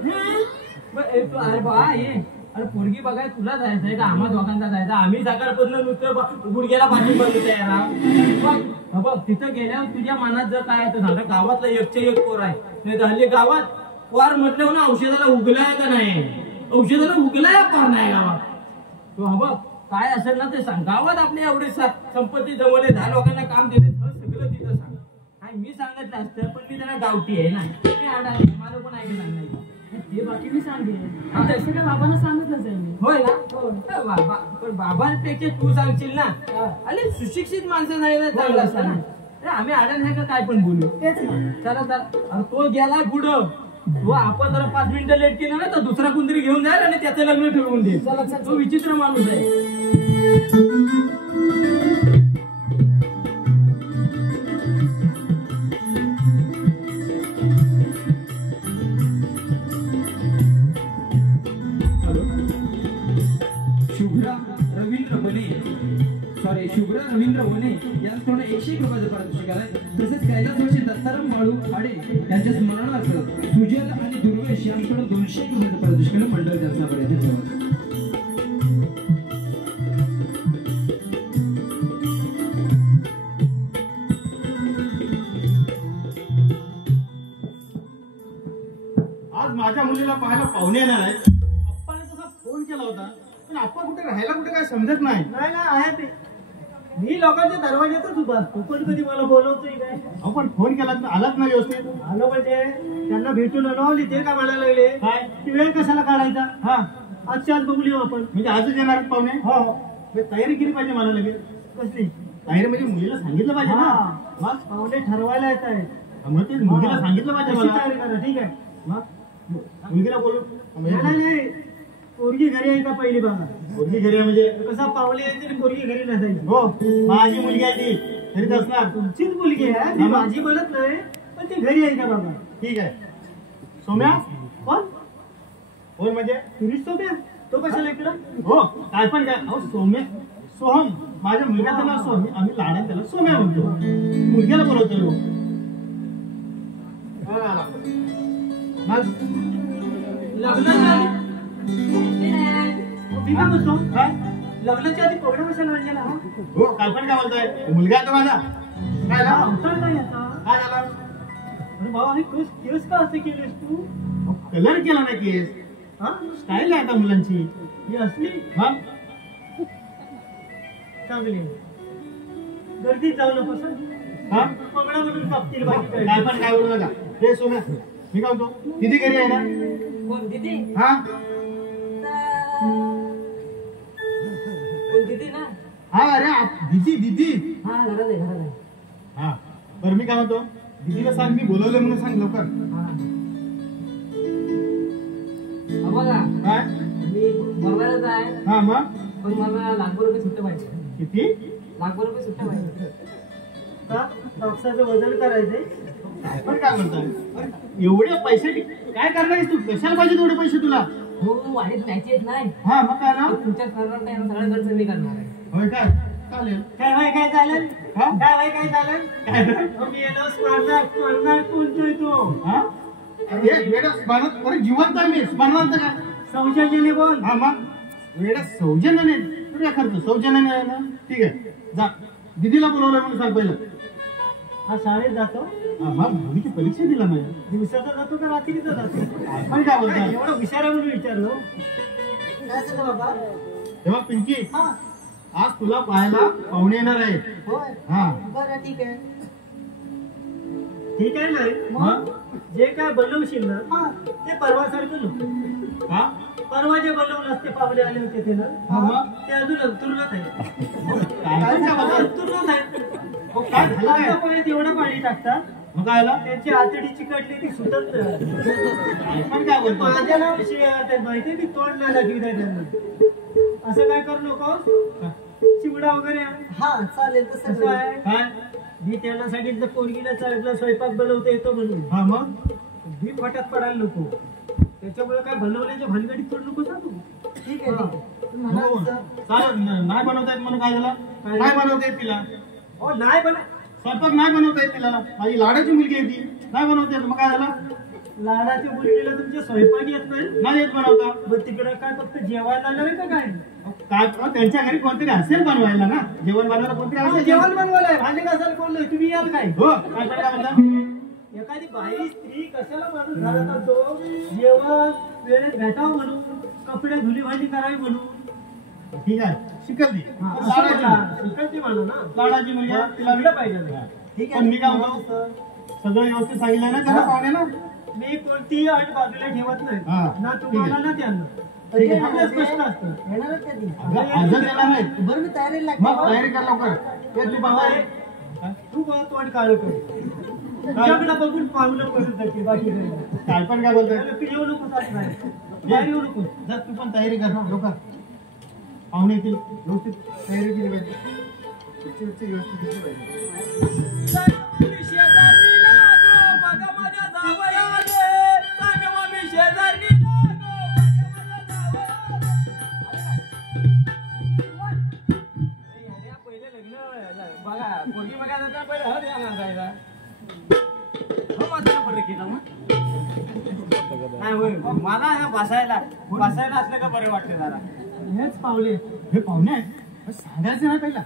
तू अरे बा ये अरे पोरगी बघाय तुला जायचंय का आम्हा दोघांना जायचं. आम्ही सकाळपासून नुसतं गुडघ्याला पाठी बनवतो यार. बघ तिथं गेल्यावर तुझ्या मनात जर काय तर सांगा गावातला एकच्या एक पोर आहे. नाही झाले गावात पोर म्हटलं ना औषधाला उगलाय का नाही. औषधाला उगलाय पार नाही गावात. तो हा बघ काय असेल ना ते सांग. गावात आपली एवढी संपत्ती जवळ 10 लोकांना काम दिले सगळं तिथं सांग. काय मी सांगितलं असतं पण मी जरा गावठी आहे ना. मी आडाले माझं पण ऐकलं सांगायचं. हे बाकी मी सांगेन तसं काय बाबांना सांगितलंच आहे मी. होय ना बाबा पण बाबांपेक्षा तू सांगशील ना. अरे सुशिक्षित माणसं नाही ना चांगलं असतं ना. अरे आम्ही आडण आहे का काय पण बोलू. तेच ना. चला चला अरे तो गेला पुढं. तो आपण जरा 5 मिनिटं लेट केलं ना तर दुसरा कोणतरी घेऊन जाईल आणि त्याचं लग्न ठरवून देईल. चला चल. तो विचित्र माणूस आहे. शुभ्रा रवींद्र वने यांच्याकडून 101 रुपयाचं पारितोषिक आहे. तसेच कैलासवासी दत्ताराम बाळू खाडे यांच्या स्मरणार्थ सुजल आणि दुर्वेश यांच्याकडून 201 रुपयाचं पारितोषिक मंडळ त्यांचा प्रयत्न. आज माझ्या मुलीला पाहायला पाहुणे येणार आहे. आप्पाने तसा फोन केला होता पण आप्पा कुठे राहायला कुठे काय समजत नाही. नाही आहे ते मी लोकांच्या दरवाज्यातच उभा असतो, पण कधी मला बोलवतोय काय? आपण फोन केला आलात ना व्यवस्थित? आलो म्हणजे त्यांना भेटून अनवली ते का म्हणायला लागले काय? ती वेळ कशाला काढायचा? हा आजच्या आज बघू आपण. म्हणजे आजच येणार आहेत पाहुणे? हो हो. म्हणजे तयारी केली पाहिजे मला लगेच. कसली? तयारी म्हणजे मुलीला सांगितलं पाहिजे ना. हा. मग पाहुणे ठरवायला येत आहेत. मग ते मुलीला सांगितलं पाहिजे कशी मला. तयारी करा, ठीक आहे. मग मुलगीला बोलू. नाही पोरगी घरी आहे का पहिली बघा. मुलगी घरी आहे म्हणजे? कसा पावले यायची आणि पोरगी घरी नसायची. हो माझी मुलगी आहे ती घरीच असणार. तुमचीच मुलगी आहे, ती माझी म्हणत नाही, पण ती घरी आहे का बघा. ठीक आहे. सोम्या कोण? कोण म्हणजे? तुरीच सोम्या? तो कशाला इकडं? हो काय पण काय. अहो सोम्या सोहम माझ्या मुलग्याचं नाव सोहम, आम्ही लहान त्याला सोम्या म्हणतो. मुलग्याला बोलवतो. मग लग्नाच्या आधी मी काय म्हणतो, काय? लग्नाच्या आधी प्रोग्राम कशाला आणलेला हा? हो काय पण काय बोलताय? मुलगा आहे तो माझा. काय हा, झालं? अवतार काय याचा? काय झालं? अरे बाबा हे केस का असं केलेस तू? कलर केला नाही केस. हा, स्टाईल आहे आता मुलांची. ही असली मग चांगली आहे. गर्दीत जाऊ नकोस हं. हा पगडामधून कापतील बाकी काय. काय पण काय बोलू नका. हे सोम्या मी काय म्हणतो, किती घरी आहे ना? कोण दिदी? हा कोण दिदी ना? हा अरे दिदी दिदी. हा घरात आहे घरात आहे. हा बरं मी काय म्हणतो, दिदीला सांग मी बोलवलं म्हणून सांग लवकर. हा बघा काय? मी बरोबरच आहे, हा मग पण मला लाखभर रुपये सुट्ट पाहिजे. किती? लाखभर रुपये सुट्ट पाहिजे. का कापसाचं वजन करायचंय? काय पण काय बोलताय? एवढे पैसे काय करणार आहेस तू? कशाला पाहिजे तेवढे पैसे तुला? हो वाढीत न्यायचे आहेत नाही, हा मग काय ना? तुमच्या करणार नाही, सगळं खर्च मी करणार आहे. होय काय? चालेल. काय भाई काय झालं? हा? काय भाई काय झालं? काय झालं? मी येलो स्मरणार कोणतोय तो? हा? अरे वेडा स्मरण अरे जिवंत आहे मी. स्मरणार्थ काय? सौजन्याने बोल. हा मग वेडा सौजन्याने तुझ्या खर्च सौजन्याने आहे ना. ठीक आहे जा. दिदीला बोलवलं म्हणून सांग पहिलं. हा शाळेत जातो? हा मग दहावीची परीक्षा दिला नाही. दिवसाचा जातो का रात्रीचा जातो? पण काय बोलताय? एवढं हुशार आहे म्हणून विचारलो. काय झालं बाबा? तेव्हा पिंकी हा आज तुला पाहायला पाहुणे येणार आहे. होय हा बरं ठीक आहे. ठीक आहे नाही मग जे काय बनवशील ना ते परवासारखं नको. हा परवा जे बनवलं ते पावले आले होते ते ना, हा मग ते अजून अंतुरणात आहे. काय पण काय बोलताय? अंतुरणात आहे. हो, काय झालं काय? आता पण एवढं पाणी टाकतात, मग काय आला? त्यांची आतडी चिकटली ती सुटत नाही. काय पण काय बोलताय? माझ्या नाव ते माहिती मी तोंड नाही लागली नाही त्यांना. असं काय करू नको. चिवडा वगैरे हा चालेल तसं आहे. काय? मी त्यांना सांगितलं पोरगीला चांगला स्वयंपाक बनवता येतो म्हणून. हा मग मी फटात पडायला नको. त्याच्यामुळे काय बनवण्याच्या भानगडीत पडू नको ना तू. ठीक आहे हो, चालेल. नाही बनवता येत म्हणून काय झालं? नाही बनवता येत तिला. हो नाही पण स्वयंपाक नाही बनवता येत तिला. माझी लाडाची मुलगी आहे ती. नाही बनवता येत. मग काय झालं? लहानाच्या मुलीला तुमचे स्वयंपाक येत नाही. नाही येत बनवता. मग तिकडे काय फक्त जेवायला आलं आहे का काय? काय त्यांच्या घरी कोणतरी असेल बनवायला ना. जेवण बनवायला कोणतरी असेल. जेवण बनवायला भांडे कसायला बोललोय तुम्ही याल काय? हो काय पण काय म्हणता? एखादी बाई स्त्री कशाला माणूस घरात असतो? जेवण वेळेत भेटावं म्हणून, कपडे धुली भांडी करावी म्हणून. ठीक आहे शिकल ती. शिकवते म्हणून ना. लाडाची मुलगी आहे, तिला लागलं पाहिजे ना. ठीक आहे. पण मी काय म्हणतो, सगळं व्यवस्थित सांगितलं ना त्याला पाहुण्याला. मी कोणतीही अट बाजूला ठेवत नाही हा, ना ठीक तुम्हाला आहे. ना त्यांना. ठीक आहे. आपलं स्पष्ट असतं. अगं, आजच येणार नाही. बरं मी तयारी मग तयारी कर लवकर. ये तू बाबा ये. तू बघ तोंड काळ कर. तुझ्याकडे बघून पाहुलं पडत जाते बाकी काही नाही. काय पण काय बोलतोय? तू येऊ नको साथ नाही. बाहेर येऊ नको. जा तू पण तयारी कर ना लवकर. पाहुणे येतील व्यवस्थित तयारी केली पाहिजे. व्यवस्थित केली पाहिजे. मला बसायला असलं का बरं वाटतं जरा. हेच पावले. हे पाहुणे आहेत सांगायचं ना पहिला.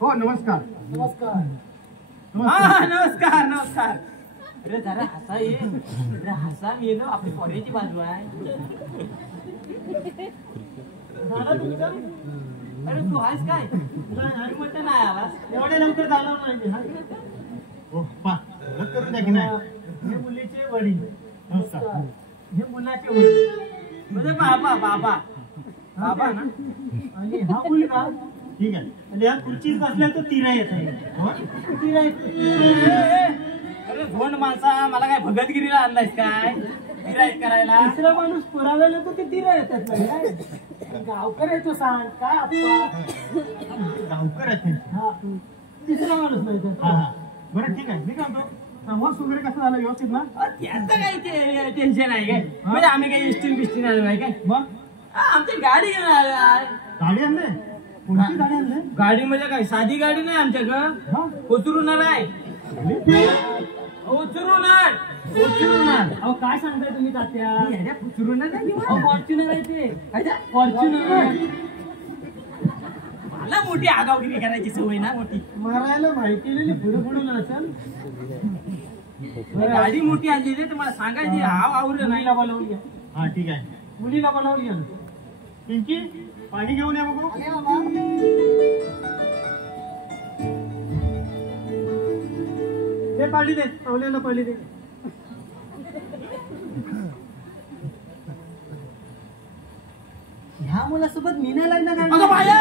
हो नमस्कार. नमस्कार. हा नमस्कार नमस्कार. अरे जरा हसा ये. जरा हसा मी येलो आपली कॉलेजची बाजू आहे. झालं तुमचं? अरे तू आहेस काय नाही, म्हटलं नाही आला एवढ्या लवकर झालं नाही हा. हो पा रद्द करून द्या की नाही हे मुलीचे वडील हो, सर. हे मुलाचे वडील म्हणजे बाबा बाबा बाबा ना आणि हा मुलगा ठीक आहे आणि या खुर्चीत बसल्या तो तिरा येत आहे हो? तिरा अरे झोंड माणसा मला काय भगतगिरीला आणलायस काय फिरायत करायला दुसरा माणूस पुराव्याला तर ते तिरा येतात नाही काय? गावकर आहे तो सांग काय आप्पा गावकर आहेत ते. हा तिसरा माणूस नाही तर हा हा बरं ठीक आहे मी काय म्हणतो प्रवास वगैरे कसं झालं व्यवस्थित ना त्याचं काही ते टेन्शन आहे काय म्हणजे आम्ही काही इस्टीन बिस्टीन आलो आहे काय मग आमची गाडी घेऊन आलो आहे. गाडी आणले कोणती गाडी आणले गाडी म्हणजे काय साधी गाडी नाही आमच्याकडं उतरूनर आहे उतरूनर उतरूनर अहो काय सांगताय तुम्ही तात्या उतरूनर फॉर्च्युनर आहे ते फॉर्च्युनर मला मोठी आगावगिरी करायची सवय ना मोठी मारायला माहिती पुढे पुढून असेल गाडी मोठी आणली रे तुम्हाला सांगायची हाव आवरलं नाही मुलीला बोलावून घ्या हा ठीक आहे मुलीला बोलावून घ्या पिंकी पाणी घेऊन या बघू ते पाणी दे पाहुण्याला पाणी दे ह्या मुलासोबत मी नाही लग्न अगं करणार. बाया!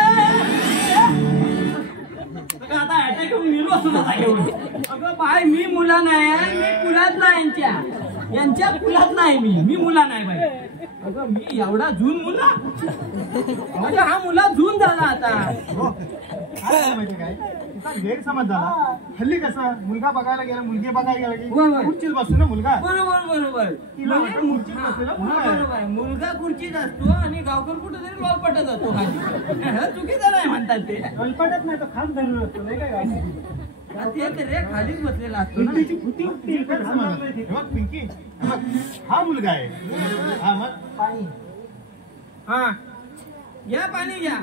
अगं आता अटॅक येऊन मिलो असतो ना जागेवर. अगं बाय मी मुला नाही आहे, मी कुलातला यांच्या कुलातला आहे मी मुला नाही बाय अगं मी एवढा जून मुला म्हणजे हा मुला जून झाला आता हो काय झालं माहिती काय तिचा गैरसमज झाला हल्ली कसं मुलगा बघायला गेला मुलगी बघायला गेला होय, होय. की खुर्चीत बसतो ना मुलगा बरोबर बरोबर तिला वाटतं मूर्छित हा, बसलेला हा, मुलगा आहे. बरोबर आहे. मुलगा खुर्चीत असतो आणि गावकर कुठेतरी लॉलपटत जातो खाली हे चुकीचं नाही म्हणतात ते गणपतच नाही तर खास धरून असतो नाही काय ते तर रे खालीच बसलेला असतो ना पिंकीची फुटी उठते गैरसमज झाला. हे बघ पिंकी हे बघ, हा मुलगा आहे हा मग पाणी हा या पाणी घ्या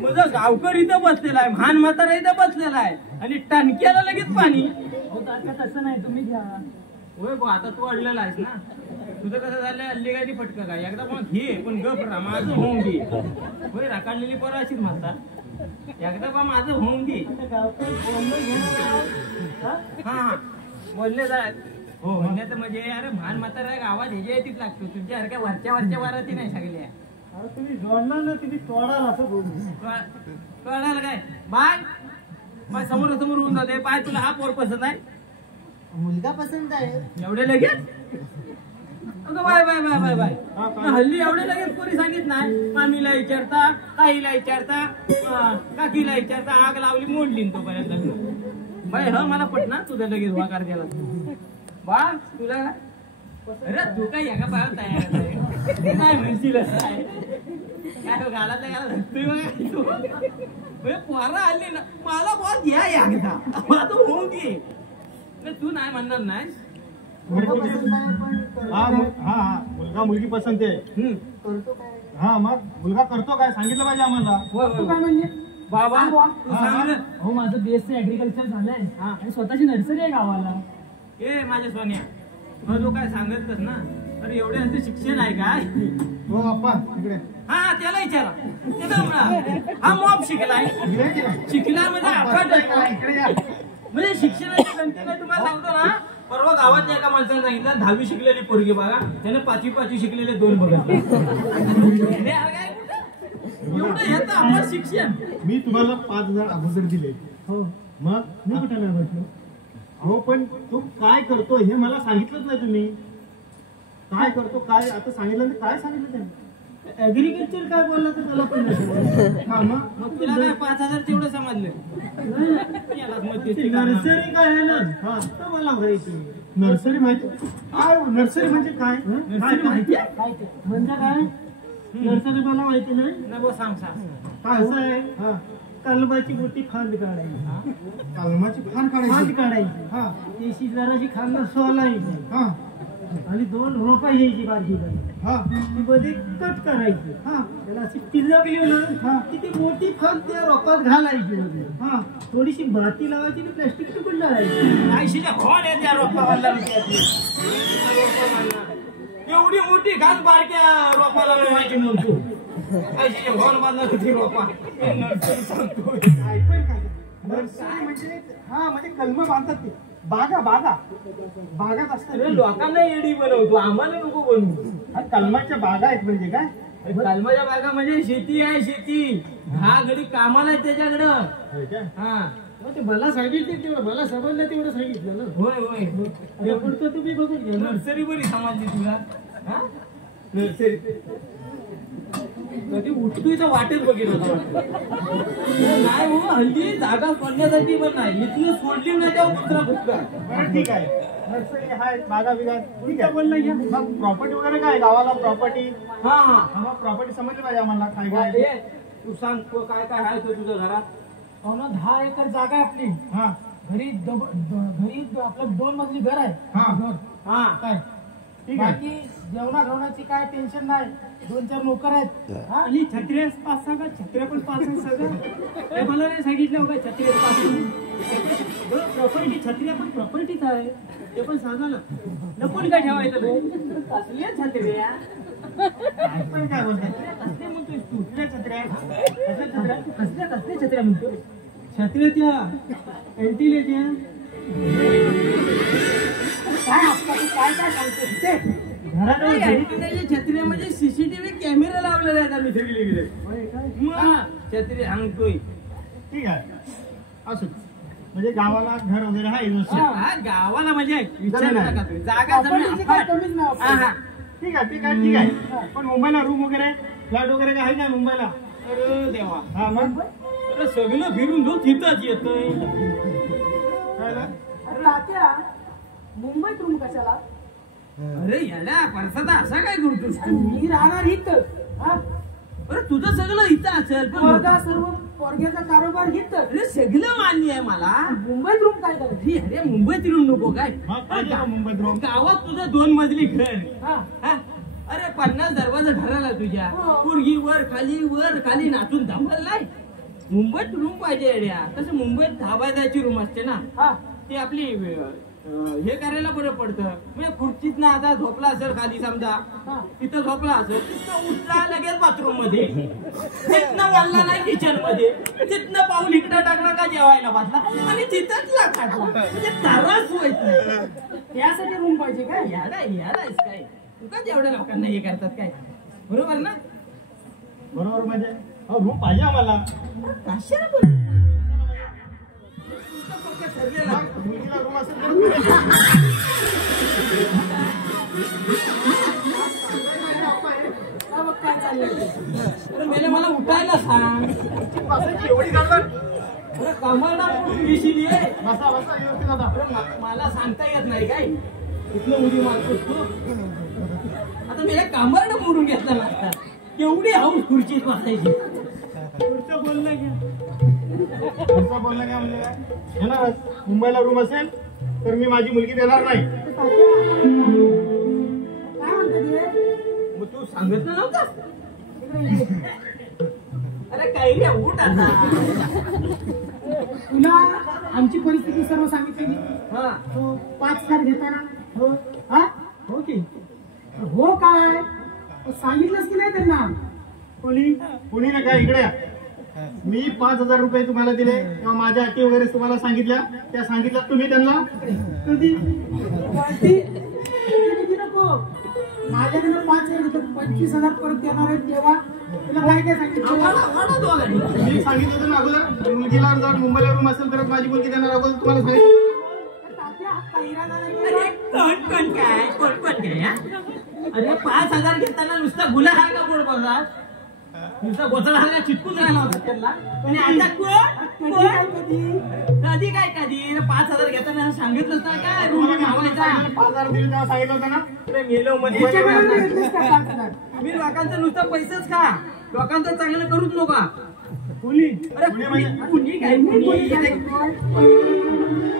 माझा गावकर इथं बसलेला आहे महान म्हातारा इथं बसलेला आहे आणि टणक्याला लगेच पाणी हो तात्या तसं नाही तुम्ही घ्या होय बो आता तू अडलेला आहेस ना तुझं कसं झालं हल्ली गाडी फटका काय एकदा पण घे पण गप रा माझं होऊन घे होय राखाडलेली पोरं अशीच म्हणतात एकदा बा माझं होऊन घे आता गावकर बोलणं घेणं हा? हा हा बोलले जाय हो म्हणण्याचं म्हणजे अरे महान म्हातारा गावात ह्याच्या येतीच लागतो तुमच्यासारख्या वरच्या वाराती नाही सगळ्या अहो, तुम्ही जोडणार ना तुम्ही तोडाल असं बोलू कळणार काय बाय बाय समोर होऊन जाते बाय तुला हा पोर पसंत आहे मुलगा पसंत आहे एवढे लगेच अगं bye bye bye bye bye हल्ली एवढे लगेच कोणी सांगित नाही मामीला विचारता ताईला विचारता काकीला विचारता आग लावली मोडली तो पर्यंत लग्न बाय ह मला पटना तुझं लगेच वाकार केला बा तुला अरे तू काय एका पायावर तयार आहे काय म्हणशील काय घालायला घाला धरतोय बघा पोरा आली ना मला बॉल घ्या एकदा मला तो होऊन घे तू नाही म्हणणार नाही हा हा मुलगा मुलगी पसंत आहे हा मग मुलगा करतो काय सांगितलं पाहिजे आम्हाला तू काय म्हणजे बाबा तू सांग ना. हो माझं बीएससी ऍग्रिकल्चर झालंय आणि स्वतःची नर्सरी आहे गावाला ए माझ्या सोन्या तू काय सांगतच ना अरे एवढे यांचं शिक्षण आहे काय हो अप्पा इकडे हा त्याला विचारा त्याला म्हणा हा मॉप शिकलाय इकडे ये ना. शिकलाय म्हणजे अफाट आहे. इकडे या. म्हणजे शिक्षणाची गणती नाही तुम्हाला सांगतो ना परवा गावातल्या एका माणसाने सांगितलं 10वी शिकलेली पोरगी बघा त्याने 5वी शिकलेले 2 बघा एवढं ह्याचं आपण शिक्षण मी तुम्हाला 5,000 अगोदर दिले हो मग मी कुठे नाही म्हटलं हो पण तो काय करतो हे मला सांगितलंच नाही तुम्ही काय करतो काय आता सांगितलं नाही काय सांगितलं त्यांनी ऍग्रिकल्चर काय बोलला तर त्याला पण नाही समजलं. हा मग तुला काय 5,000 तेवढं समजलं यालाच मध्यस्थी करणार. नर्सरी काय आहे ना हा तर मला माहिती नर्सरी माहिती काय नर्सरी म्हणजे काय नर्सरी माहिती आहे? काय ते? म्हणजे काय नर्सरी मला माहिती नाही नाही बुवा, सांग सांग काय असं आहे हा कलबाची मोठी खांद काढायची कलमाची खान खांद काढायची काढायची हा देशी जराशी खांद सोलायची हा आणि 2 रोपा घ्यायची बारकी बारकी हा ती मध्ये कट करायची हा त्याला अशी तिरकली ना की ती मोठी खांद त्या रोपात घालायची मध्ये हा थोडीशी भाती लावायची आणि प्लॅस्टिक टिकून लावायची आयशीच्या खोन आहे त्या रोपाला एवढी मोठी घास बारक्या रोपाला मिळवायची म्हणतो अशी हॉल बांधणार होती बापा नर्सरी सांगतो ऐकून काय नर्सरी म्हणजे हा म्हणजे कलम बांधतात ते बागात असतात अरे लोकांना एडी बनवतो आम्हाला नको बनवू हा, कलमाच्या बागा आहेत म्हणजे काय कलमाच्या बागा म्हणजे शेती आहे शेती हा घडी कामाला आहे त्याच्याकडं होय काय? हा मग ते मला सांगितलं तेवढं मला समजलं तेवढं सांगितलं ना होय होय अरे पुढचं तुम्ही बघून घ्या ना. नर्सरी बरी समजली तुला हा नर्सरी कधी उठतोय तर वाटेच बघितलं होतं वाटतं. नाही हो हल्ली जागा सोडण्यासाठी पण नाही इथून सोडली ना तेव्हा दुसरा फुटका बरं ठीक आहे नर्सरी हाय बागा बिगा ठीक आहे बोललं घ्या मग प्रॉपर्टी वगैरे काय गावाला प्रॉपर्टी हा हा मग प्रॉपर्टी समजली पाहिजे आम्हाला काय काय ए, तू सांग तू काय काय आहे तो तुझ्या घरात हो ना 10 एकर जागा आहे आपली हा घरी आपलं 2 मजली घर आहे हा. घर हा काय ठीक आहे बाकी जेवणाची काय टेन्शन नाही 2-4 नोकर आहेत हा? आणि छत्र्या 5-6 का छत्र्या पण 5-6 सगळं ते मला नाही सांगितलं बघा छत्र्या 5 प्रॉपर्टी छत्र्या पण प्रॉपर्टीच आहे ते पण सांगा ना लपून काय ठेवायचं नाही कसली छत्र्या काय पण काय बोलतात कसले म्हणतोय तू कुठल्या छत्र्या कसल्या छत्र्या कसल्या छत्र्या म्हणतो छत्र्या त्या एंटीलेच्या काय आपला तू काय काय सांगतोस ते घरात छत्री म्हणजे सीसीटीव्ही कॅमेरा लावलेला आहे आम्ही सगळीकडे छत्री सांगतोय ठीक आहे असं म्हणजे गावाला घर वगैरे आहे व्यवस्थित. हा, गावाला म्हणजे विचार जमीन आहे. नका तुम्ही. जागा जमीन प्रॉपर्टीची काय आपण- कमीच नाही हा, आपली. हा. ठीक आहे ठीक आहे ठीक आहे पण मुंबईला रूम वगैरे फ्लॅट वगैरे काय आहे का मुंबईला अरे देवा हा मग अरे सगळं फिरून जो तिथंच येतोय काय झालं? अरे तात्या मुंबईत रूम कशाला अरे याला परसादा असा काय करतोस तू मी राहणार इथं हा? अरे तुझं सगळं इथं असेल पण वर्धा सर्व पोरग्याचा कारोबार इथं अरे सगळं मान्य आहे मला मुंबईत रूम काय करायची अरे मुंबईत येऊन नको काय हा, पाहिजे का मुंबईत रूम गावात तुझं 2 मजली घर हा हा? अरे 50 दरवाजा घराला तुझ्या हो. पोरगी वर खाली नाचून धावल नाही मुंबईत रूम पाहिजे अड्या तसं मुंबईत धाबायची रूम असते ना हा ती आपली हे करायला बरं पडतं म्हणजे खुर्चीत ना आता झोपला असेल खाली समजा हा. तिथं झोपला असेल तिथं उठला लगेच बाथरूम मध्ये तिथनं वळला नाही किचन मध्ये तिथनं पाऊल इकडं टाकला का जेवायला बसला आणि तिथंच टाकला म्हणजे त्रास होत नाही त्यासाठी रूम पाहिजे काय याडायस काय तुका जेवढ्या लोकांना हे करतात काय बरोबर ना बरोबर म्हणजे रूम पाहिजे आम्हाला कशाला बोलतो? तुमचं फक्त ठरलेलं आहे. मुलगीला रूम असेल तर हा, बघ काय चाललंय अरे मेले मला उठायला सांग बसायची एवढी गडबड अरे कमळना म्हणून घेशील ये. बसा बसा व्यवस्थित आता अरे मला सांगता येत नाही काय इथलं उडी मारतोस तू आता मी कांबरनं मोडून घेतला लागता केवढी हाऊस खुर्चीत बसायची पुढचं बोलणं घ्या तुमचं बोलणं काय म्हणजे काय? येणारच मुंबईला रूम असेल तर मी माझी मुलगी देणार नाही काय म्हणतात हे? मग तू सांगितलं नव्हतं अरे काही रे उठ आता तुला आमची परिस्थिती सर्व सांगितली हा तो 5 लाख घेताना हो हा हो की हो काय सांगितलंच की नाही त्यांना कुणी ना काय इकडे या. मी 5,000 रुपये तुम्हाला दिले किंवा माझ्या अटी वगैरे तुम्हाला सांगितल्या त्या सांगितल्या तुम्ही त्यांना कधी किती नको माझ्याकडे 5,000 घेतलं 25,000 परत देणार आहेत तेव्हा तुला काय काय सांगितलं वाढा दोघांनी. मी सांगितलं होतं ना अगोदर मुलगीला जर मुंबईला रूम असेल तरच माझी मुलगी देणार अगोदर तुम्हाला सांगितलं तात्या, हा इरादा नाही अरे कोण काय हा? अरे 5,000 घेताना नुसता गुन्हा आहे का कोण बघा नुसता गोचडा हा चिटकून राहिला होता त्यांना आणि आता कधी काय कधी कधी 5,000 घेताना सांगितलंच ना काय रूम मावायचा 5,000 दिले तेव्हा सांगितलं होतं ना अरे मेलो याच्या वेळेला मध्ये घेतलीस का 5,000? मी लोकांचं नुसतं पैसेच खा लोकांचं चांगलं करूच नका कुणी अरे कुणी म्हणजे कुणी काय कोणी कुणी काय काय? करतोय?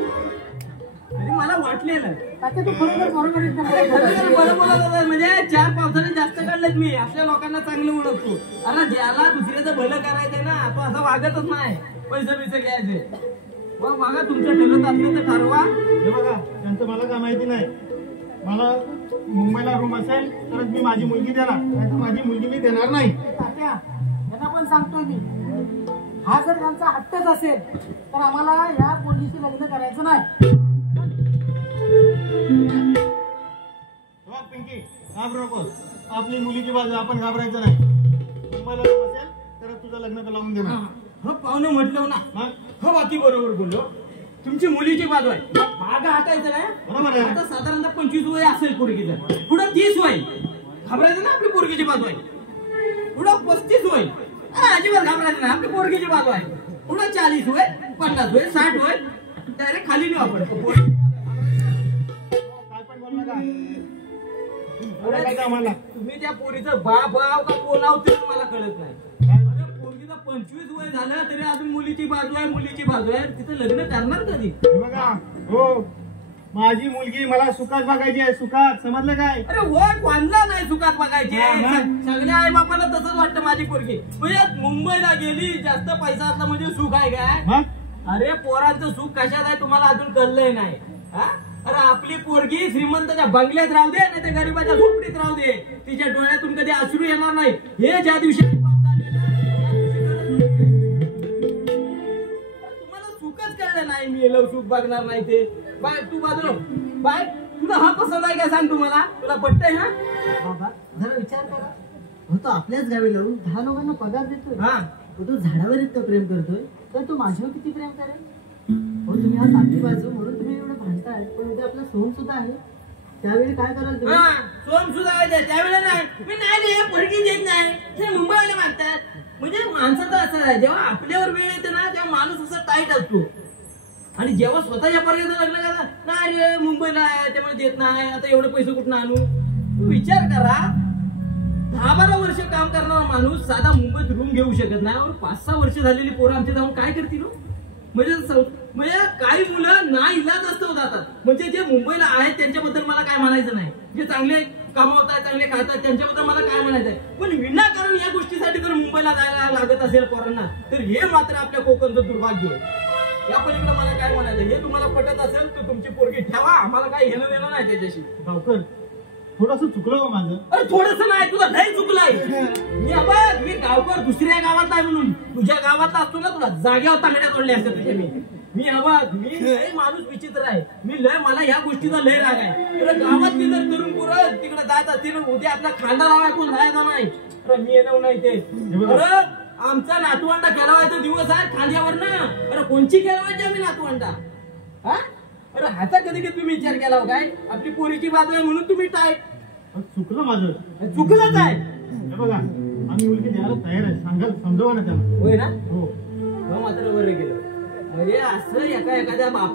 अरे मला वाटलेलं तात्या, तू बरोबर अरे आहे. खरं बरं बोलत होता म्हणजे 4 पावसाने जास्त काढलेत मी आपल्या लोकांना चांगलं ओळखतो अरे ज्याला दुसऱ्याचं भलं करायचंय ना तो असं वागतच नाही पैसे घ्यायचे मग बघा तुमचं ठरत असलं तर ठरवा हे बघा त्यांचं मला काय माहिती नाही मला मुंबईला रूम असेल तरच मी माझी मुलगी देणार, नाहीतर माझी मुलगी मी देणार नाही. तात्या त्यांना पण सांगतोय मी, हा जर त्यांचा हट्टच असेल तर आम्हाला या पोलीसशी लग्न करायचं नाही. बघ पिंकी, घाबरू नकोस. आपली मुलीची बाजू आपण घाबरायचं नाही. मुंबईला रूम असेल तर तुझं लग्न लावून देणार. हो पाहुणं म्हटलं ना, मग हो बाकी बरोबर बोललो. तुमची मुलीची बाजू आहे, मागं हटायचं नाही. बरोबर आहे. आता साधारणतः 25 वय असेल पोरगीचं, पुढं 30 वय घाबरायचं ना, आपली पोरगीची बाजू आहे. पुढं 35 वय अजिबात घाबरायचं ना, आपली पोरगीची बाजू आहे. पुढं 40 वय, 50 वय, 60 वय, डायरेक्ट खाली नेऊ आपण. काय पण बोल नका. काय कामाला तुम्ही त्या पोरीचं बाप का बोलाव ते मला कळत नाही. अरे पोरगीचं 25 वय झालं तरी अजून मुलीची बाजू आहे, मुलीची बाजू आहे. तिथं लग्न करणार कधी? हे बघा, हो माझी मुलगी मला सुखात बघायची आहे, सुखात. समजलं काय? अरे वय बांधला नाही सुखात बघायचे. हा, हा. सगळ्या आई बापाला तसंच वाटतं माझी पोरगी. म्हणजे मुंबईला गेली, जास्त पैसा असला म्हणजे सुख आहे काय? मग अरे पोरांचं सुख कशात आहे तुम्हाला अजून कळलंय नाही. हा? अरे आपली पोरगी श्रीमंताच्या बंगल्यात राहू दे, नाही तर गरीबाच्या झोपडीत राहू दे, तिच्या डोळ्यातून कधी अश्रू येणार नाही. हे ज्या दिवशी तुम्हाला सुखच कळलं नाही, मी लव सुख बघणार नाही ते. बाय तू बाजूला बाय, तुला हा पसंत आहे काय सांग तुम्हाला, तुला पटतंय? हा बाबा जरा विचार करा, हो तो आपल्याच गावी लावून 10 लोकांना पगार देतोय. हा तो झाडावर इतकं प्रेम करतोय तर तो माझ्यावर किती प्रेम करेल. हो तुम्ही आज आपली बाजू म्हणून तुम्ही एवढं भांडताय, पण उद्या आपला सोन सुद्धा आहे, त्यावेळी काय कराल तुम्ही? हा, सोम सुद्धा आहे त्यावेळेला नाही. मी नाही रे पोरगी देत नाही, ते मुंबईला मागतात. म्हणजे माणसाचं असं आहे, जेव्हा आपल्यावर वेळ येते ना तेव्हा माणूस असा टाईट असतो, आणि जेव्हा स्वतःच्या पर्यंत लग्न करा नाही रे मुंबईला आहे त्यामुळे देत नाही, आता एवढे पैसे कुठून आणू. तू विचार करा, 10-12 वर्ष काम करणारा माणूस साधा मुंबईत रूम घेऊ शकत नाही, 5-6 वर्ष झालेली पोरं आमच्या जाऊन काय करतील? म्हणजे काही मुलं ना इलाज असतो जातात. म्हणजे जे मुंबईला आहेत त्यांच्याबद्दल मला काय म्हणायचं नाही, जे चांगले कमावतात चांगले खातात त्यांच्याबद्दल मला काय म्हणायचं आहे. पण विनाकारण या गोष्टीसाठी जर मुंबईला जायला लागत असेल पोरांना तर हे मात्र आपल्या कोकणचं दुर्भाग्य आहे. या पलीकडे मला काय म्हणायचं, हे तुम्हाला पटत असेल तर तुमची पोरगी ठेवा, आम्हाला काही घेणं देणं नाही त्याच्याशी. गावकर थोडस चुकलं हो माझं. अरे थोडस नाही, तुला नाही चुकलंय. मी गावकर दुसऱ्या गावात आहे म्हणून तुझ्या गावात असतो ना, तुला जाग्यावर तांगड्या तोडल्या असतात तुझ्या. मी लय माणूस विचित्र आहे, मी लय मला ह्या गोष्टीचा लय राग आहे. तर गावातली जर तरुण पोरं तिकडे जात असतील उद्या आपल्या खांदा लावाय कोण जायचा नाही. अरे मी येणार नाही ते. अरे आमचा नातवंडा खेळवायचा दिवस आहे खांद्यावर ना. अरे कोणची खेळवायची आम्ही नातवंडा? हा अरे ह्याचा कधी कधी तुम्ही विचार केला हो काय? आपली पोरीची बाजू आहे म्हणून तुम्ही टाय. चुकलं माझं. चुकलंच आहे. हे बघा आम्ही मुलगी द्यायला तयार आहे, सांगाल समजवा ना त्याला. होय ना? हो मात्र बरं गेलं. म्हणजे असं एखाद्या बापा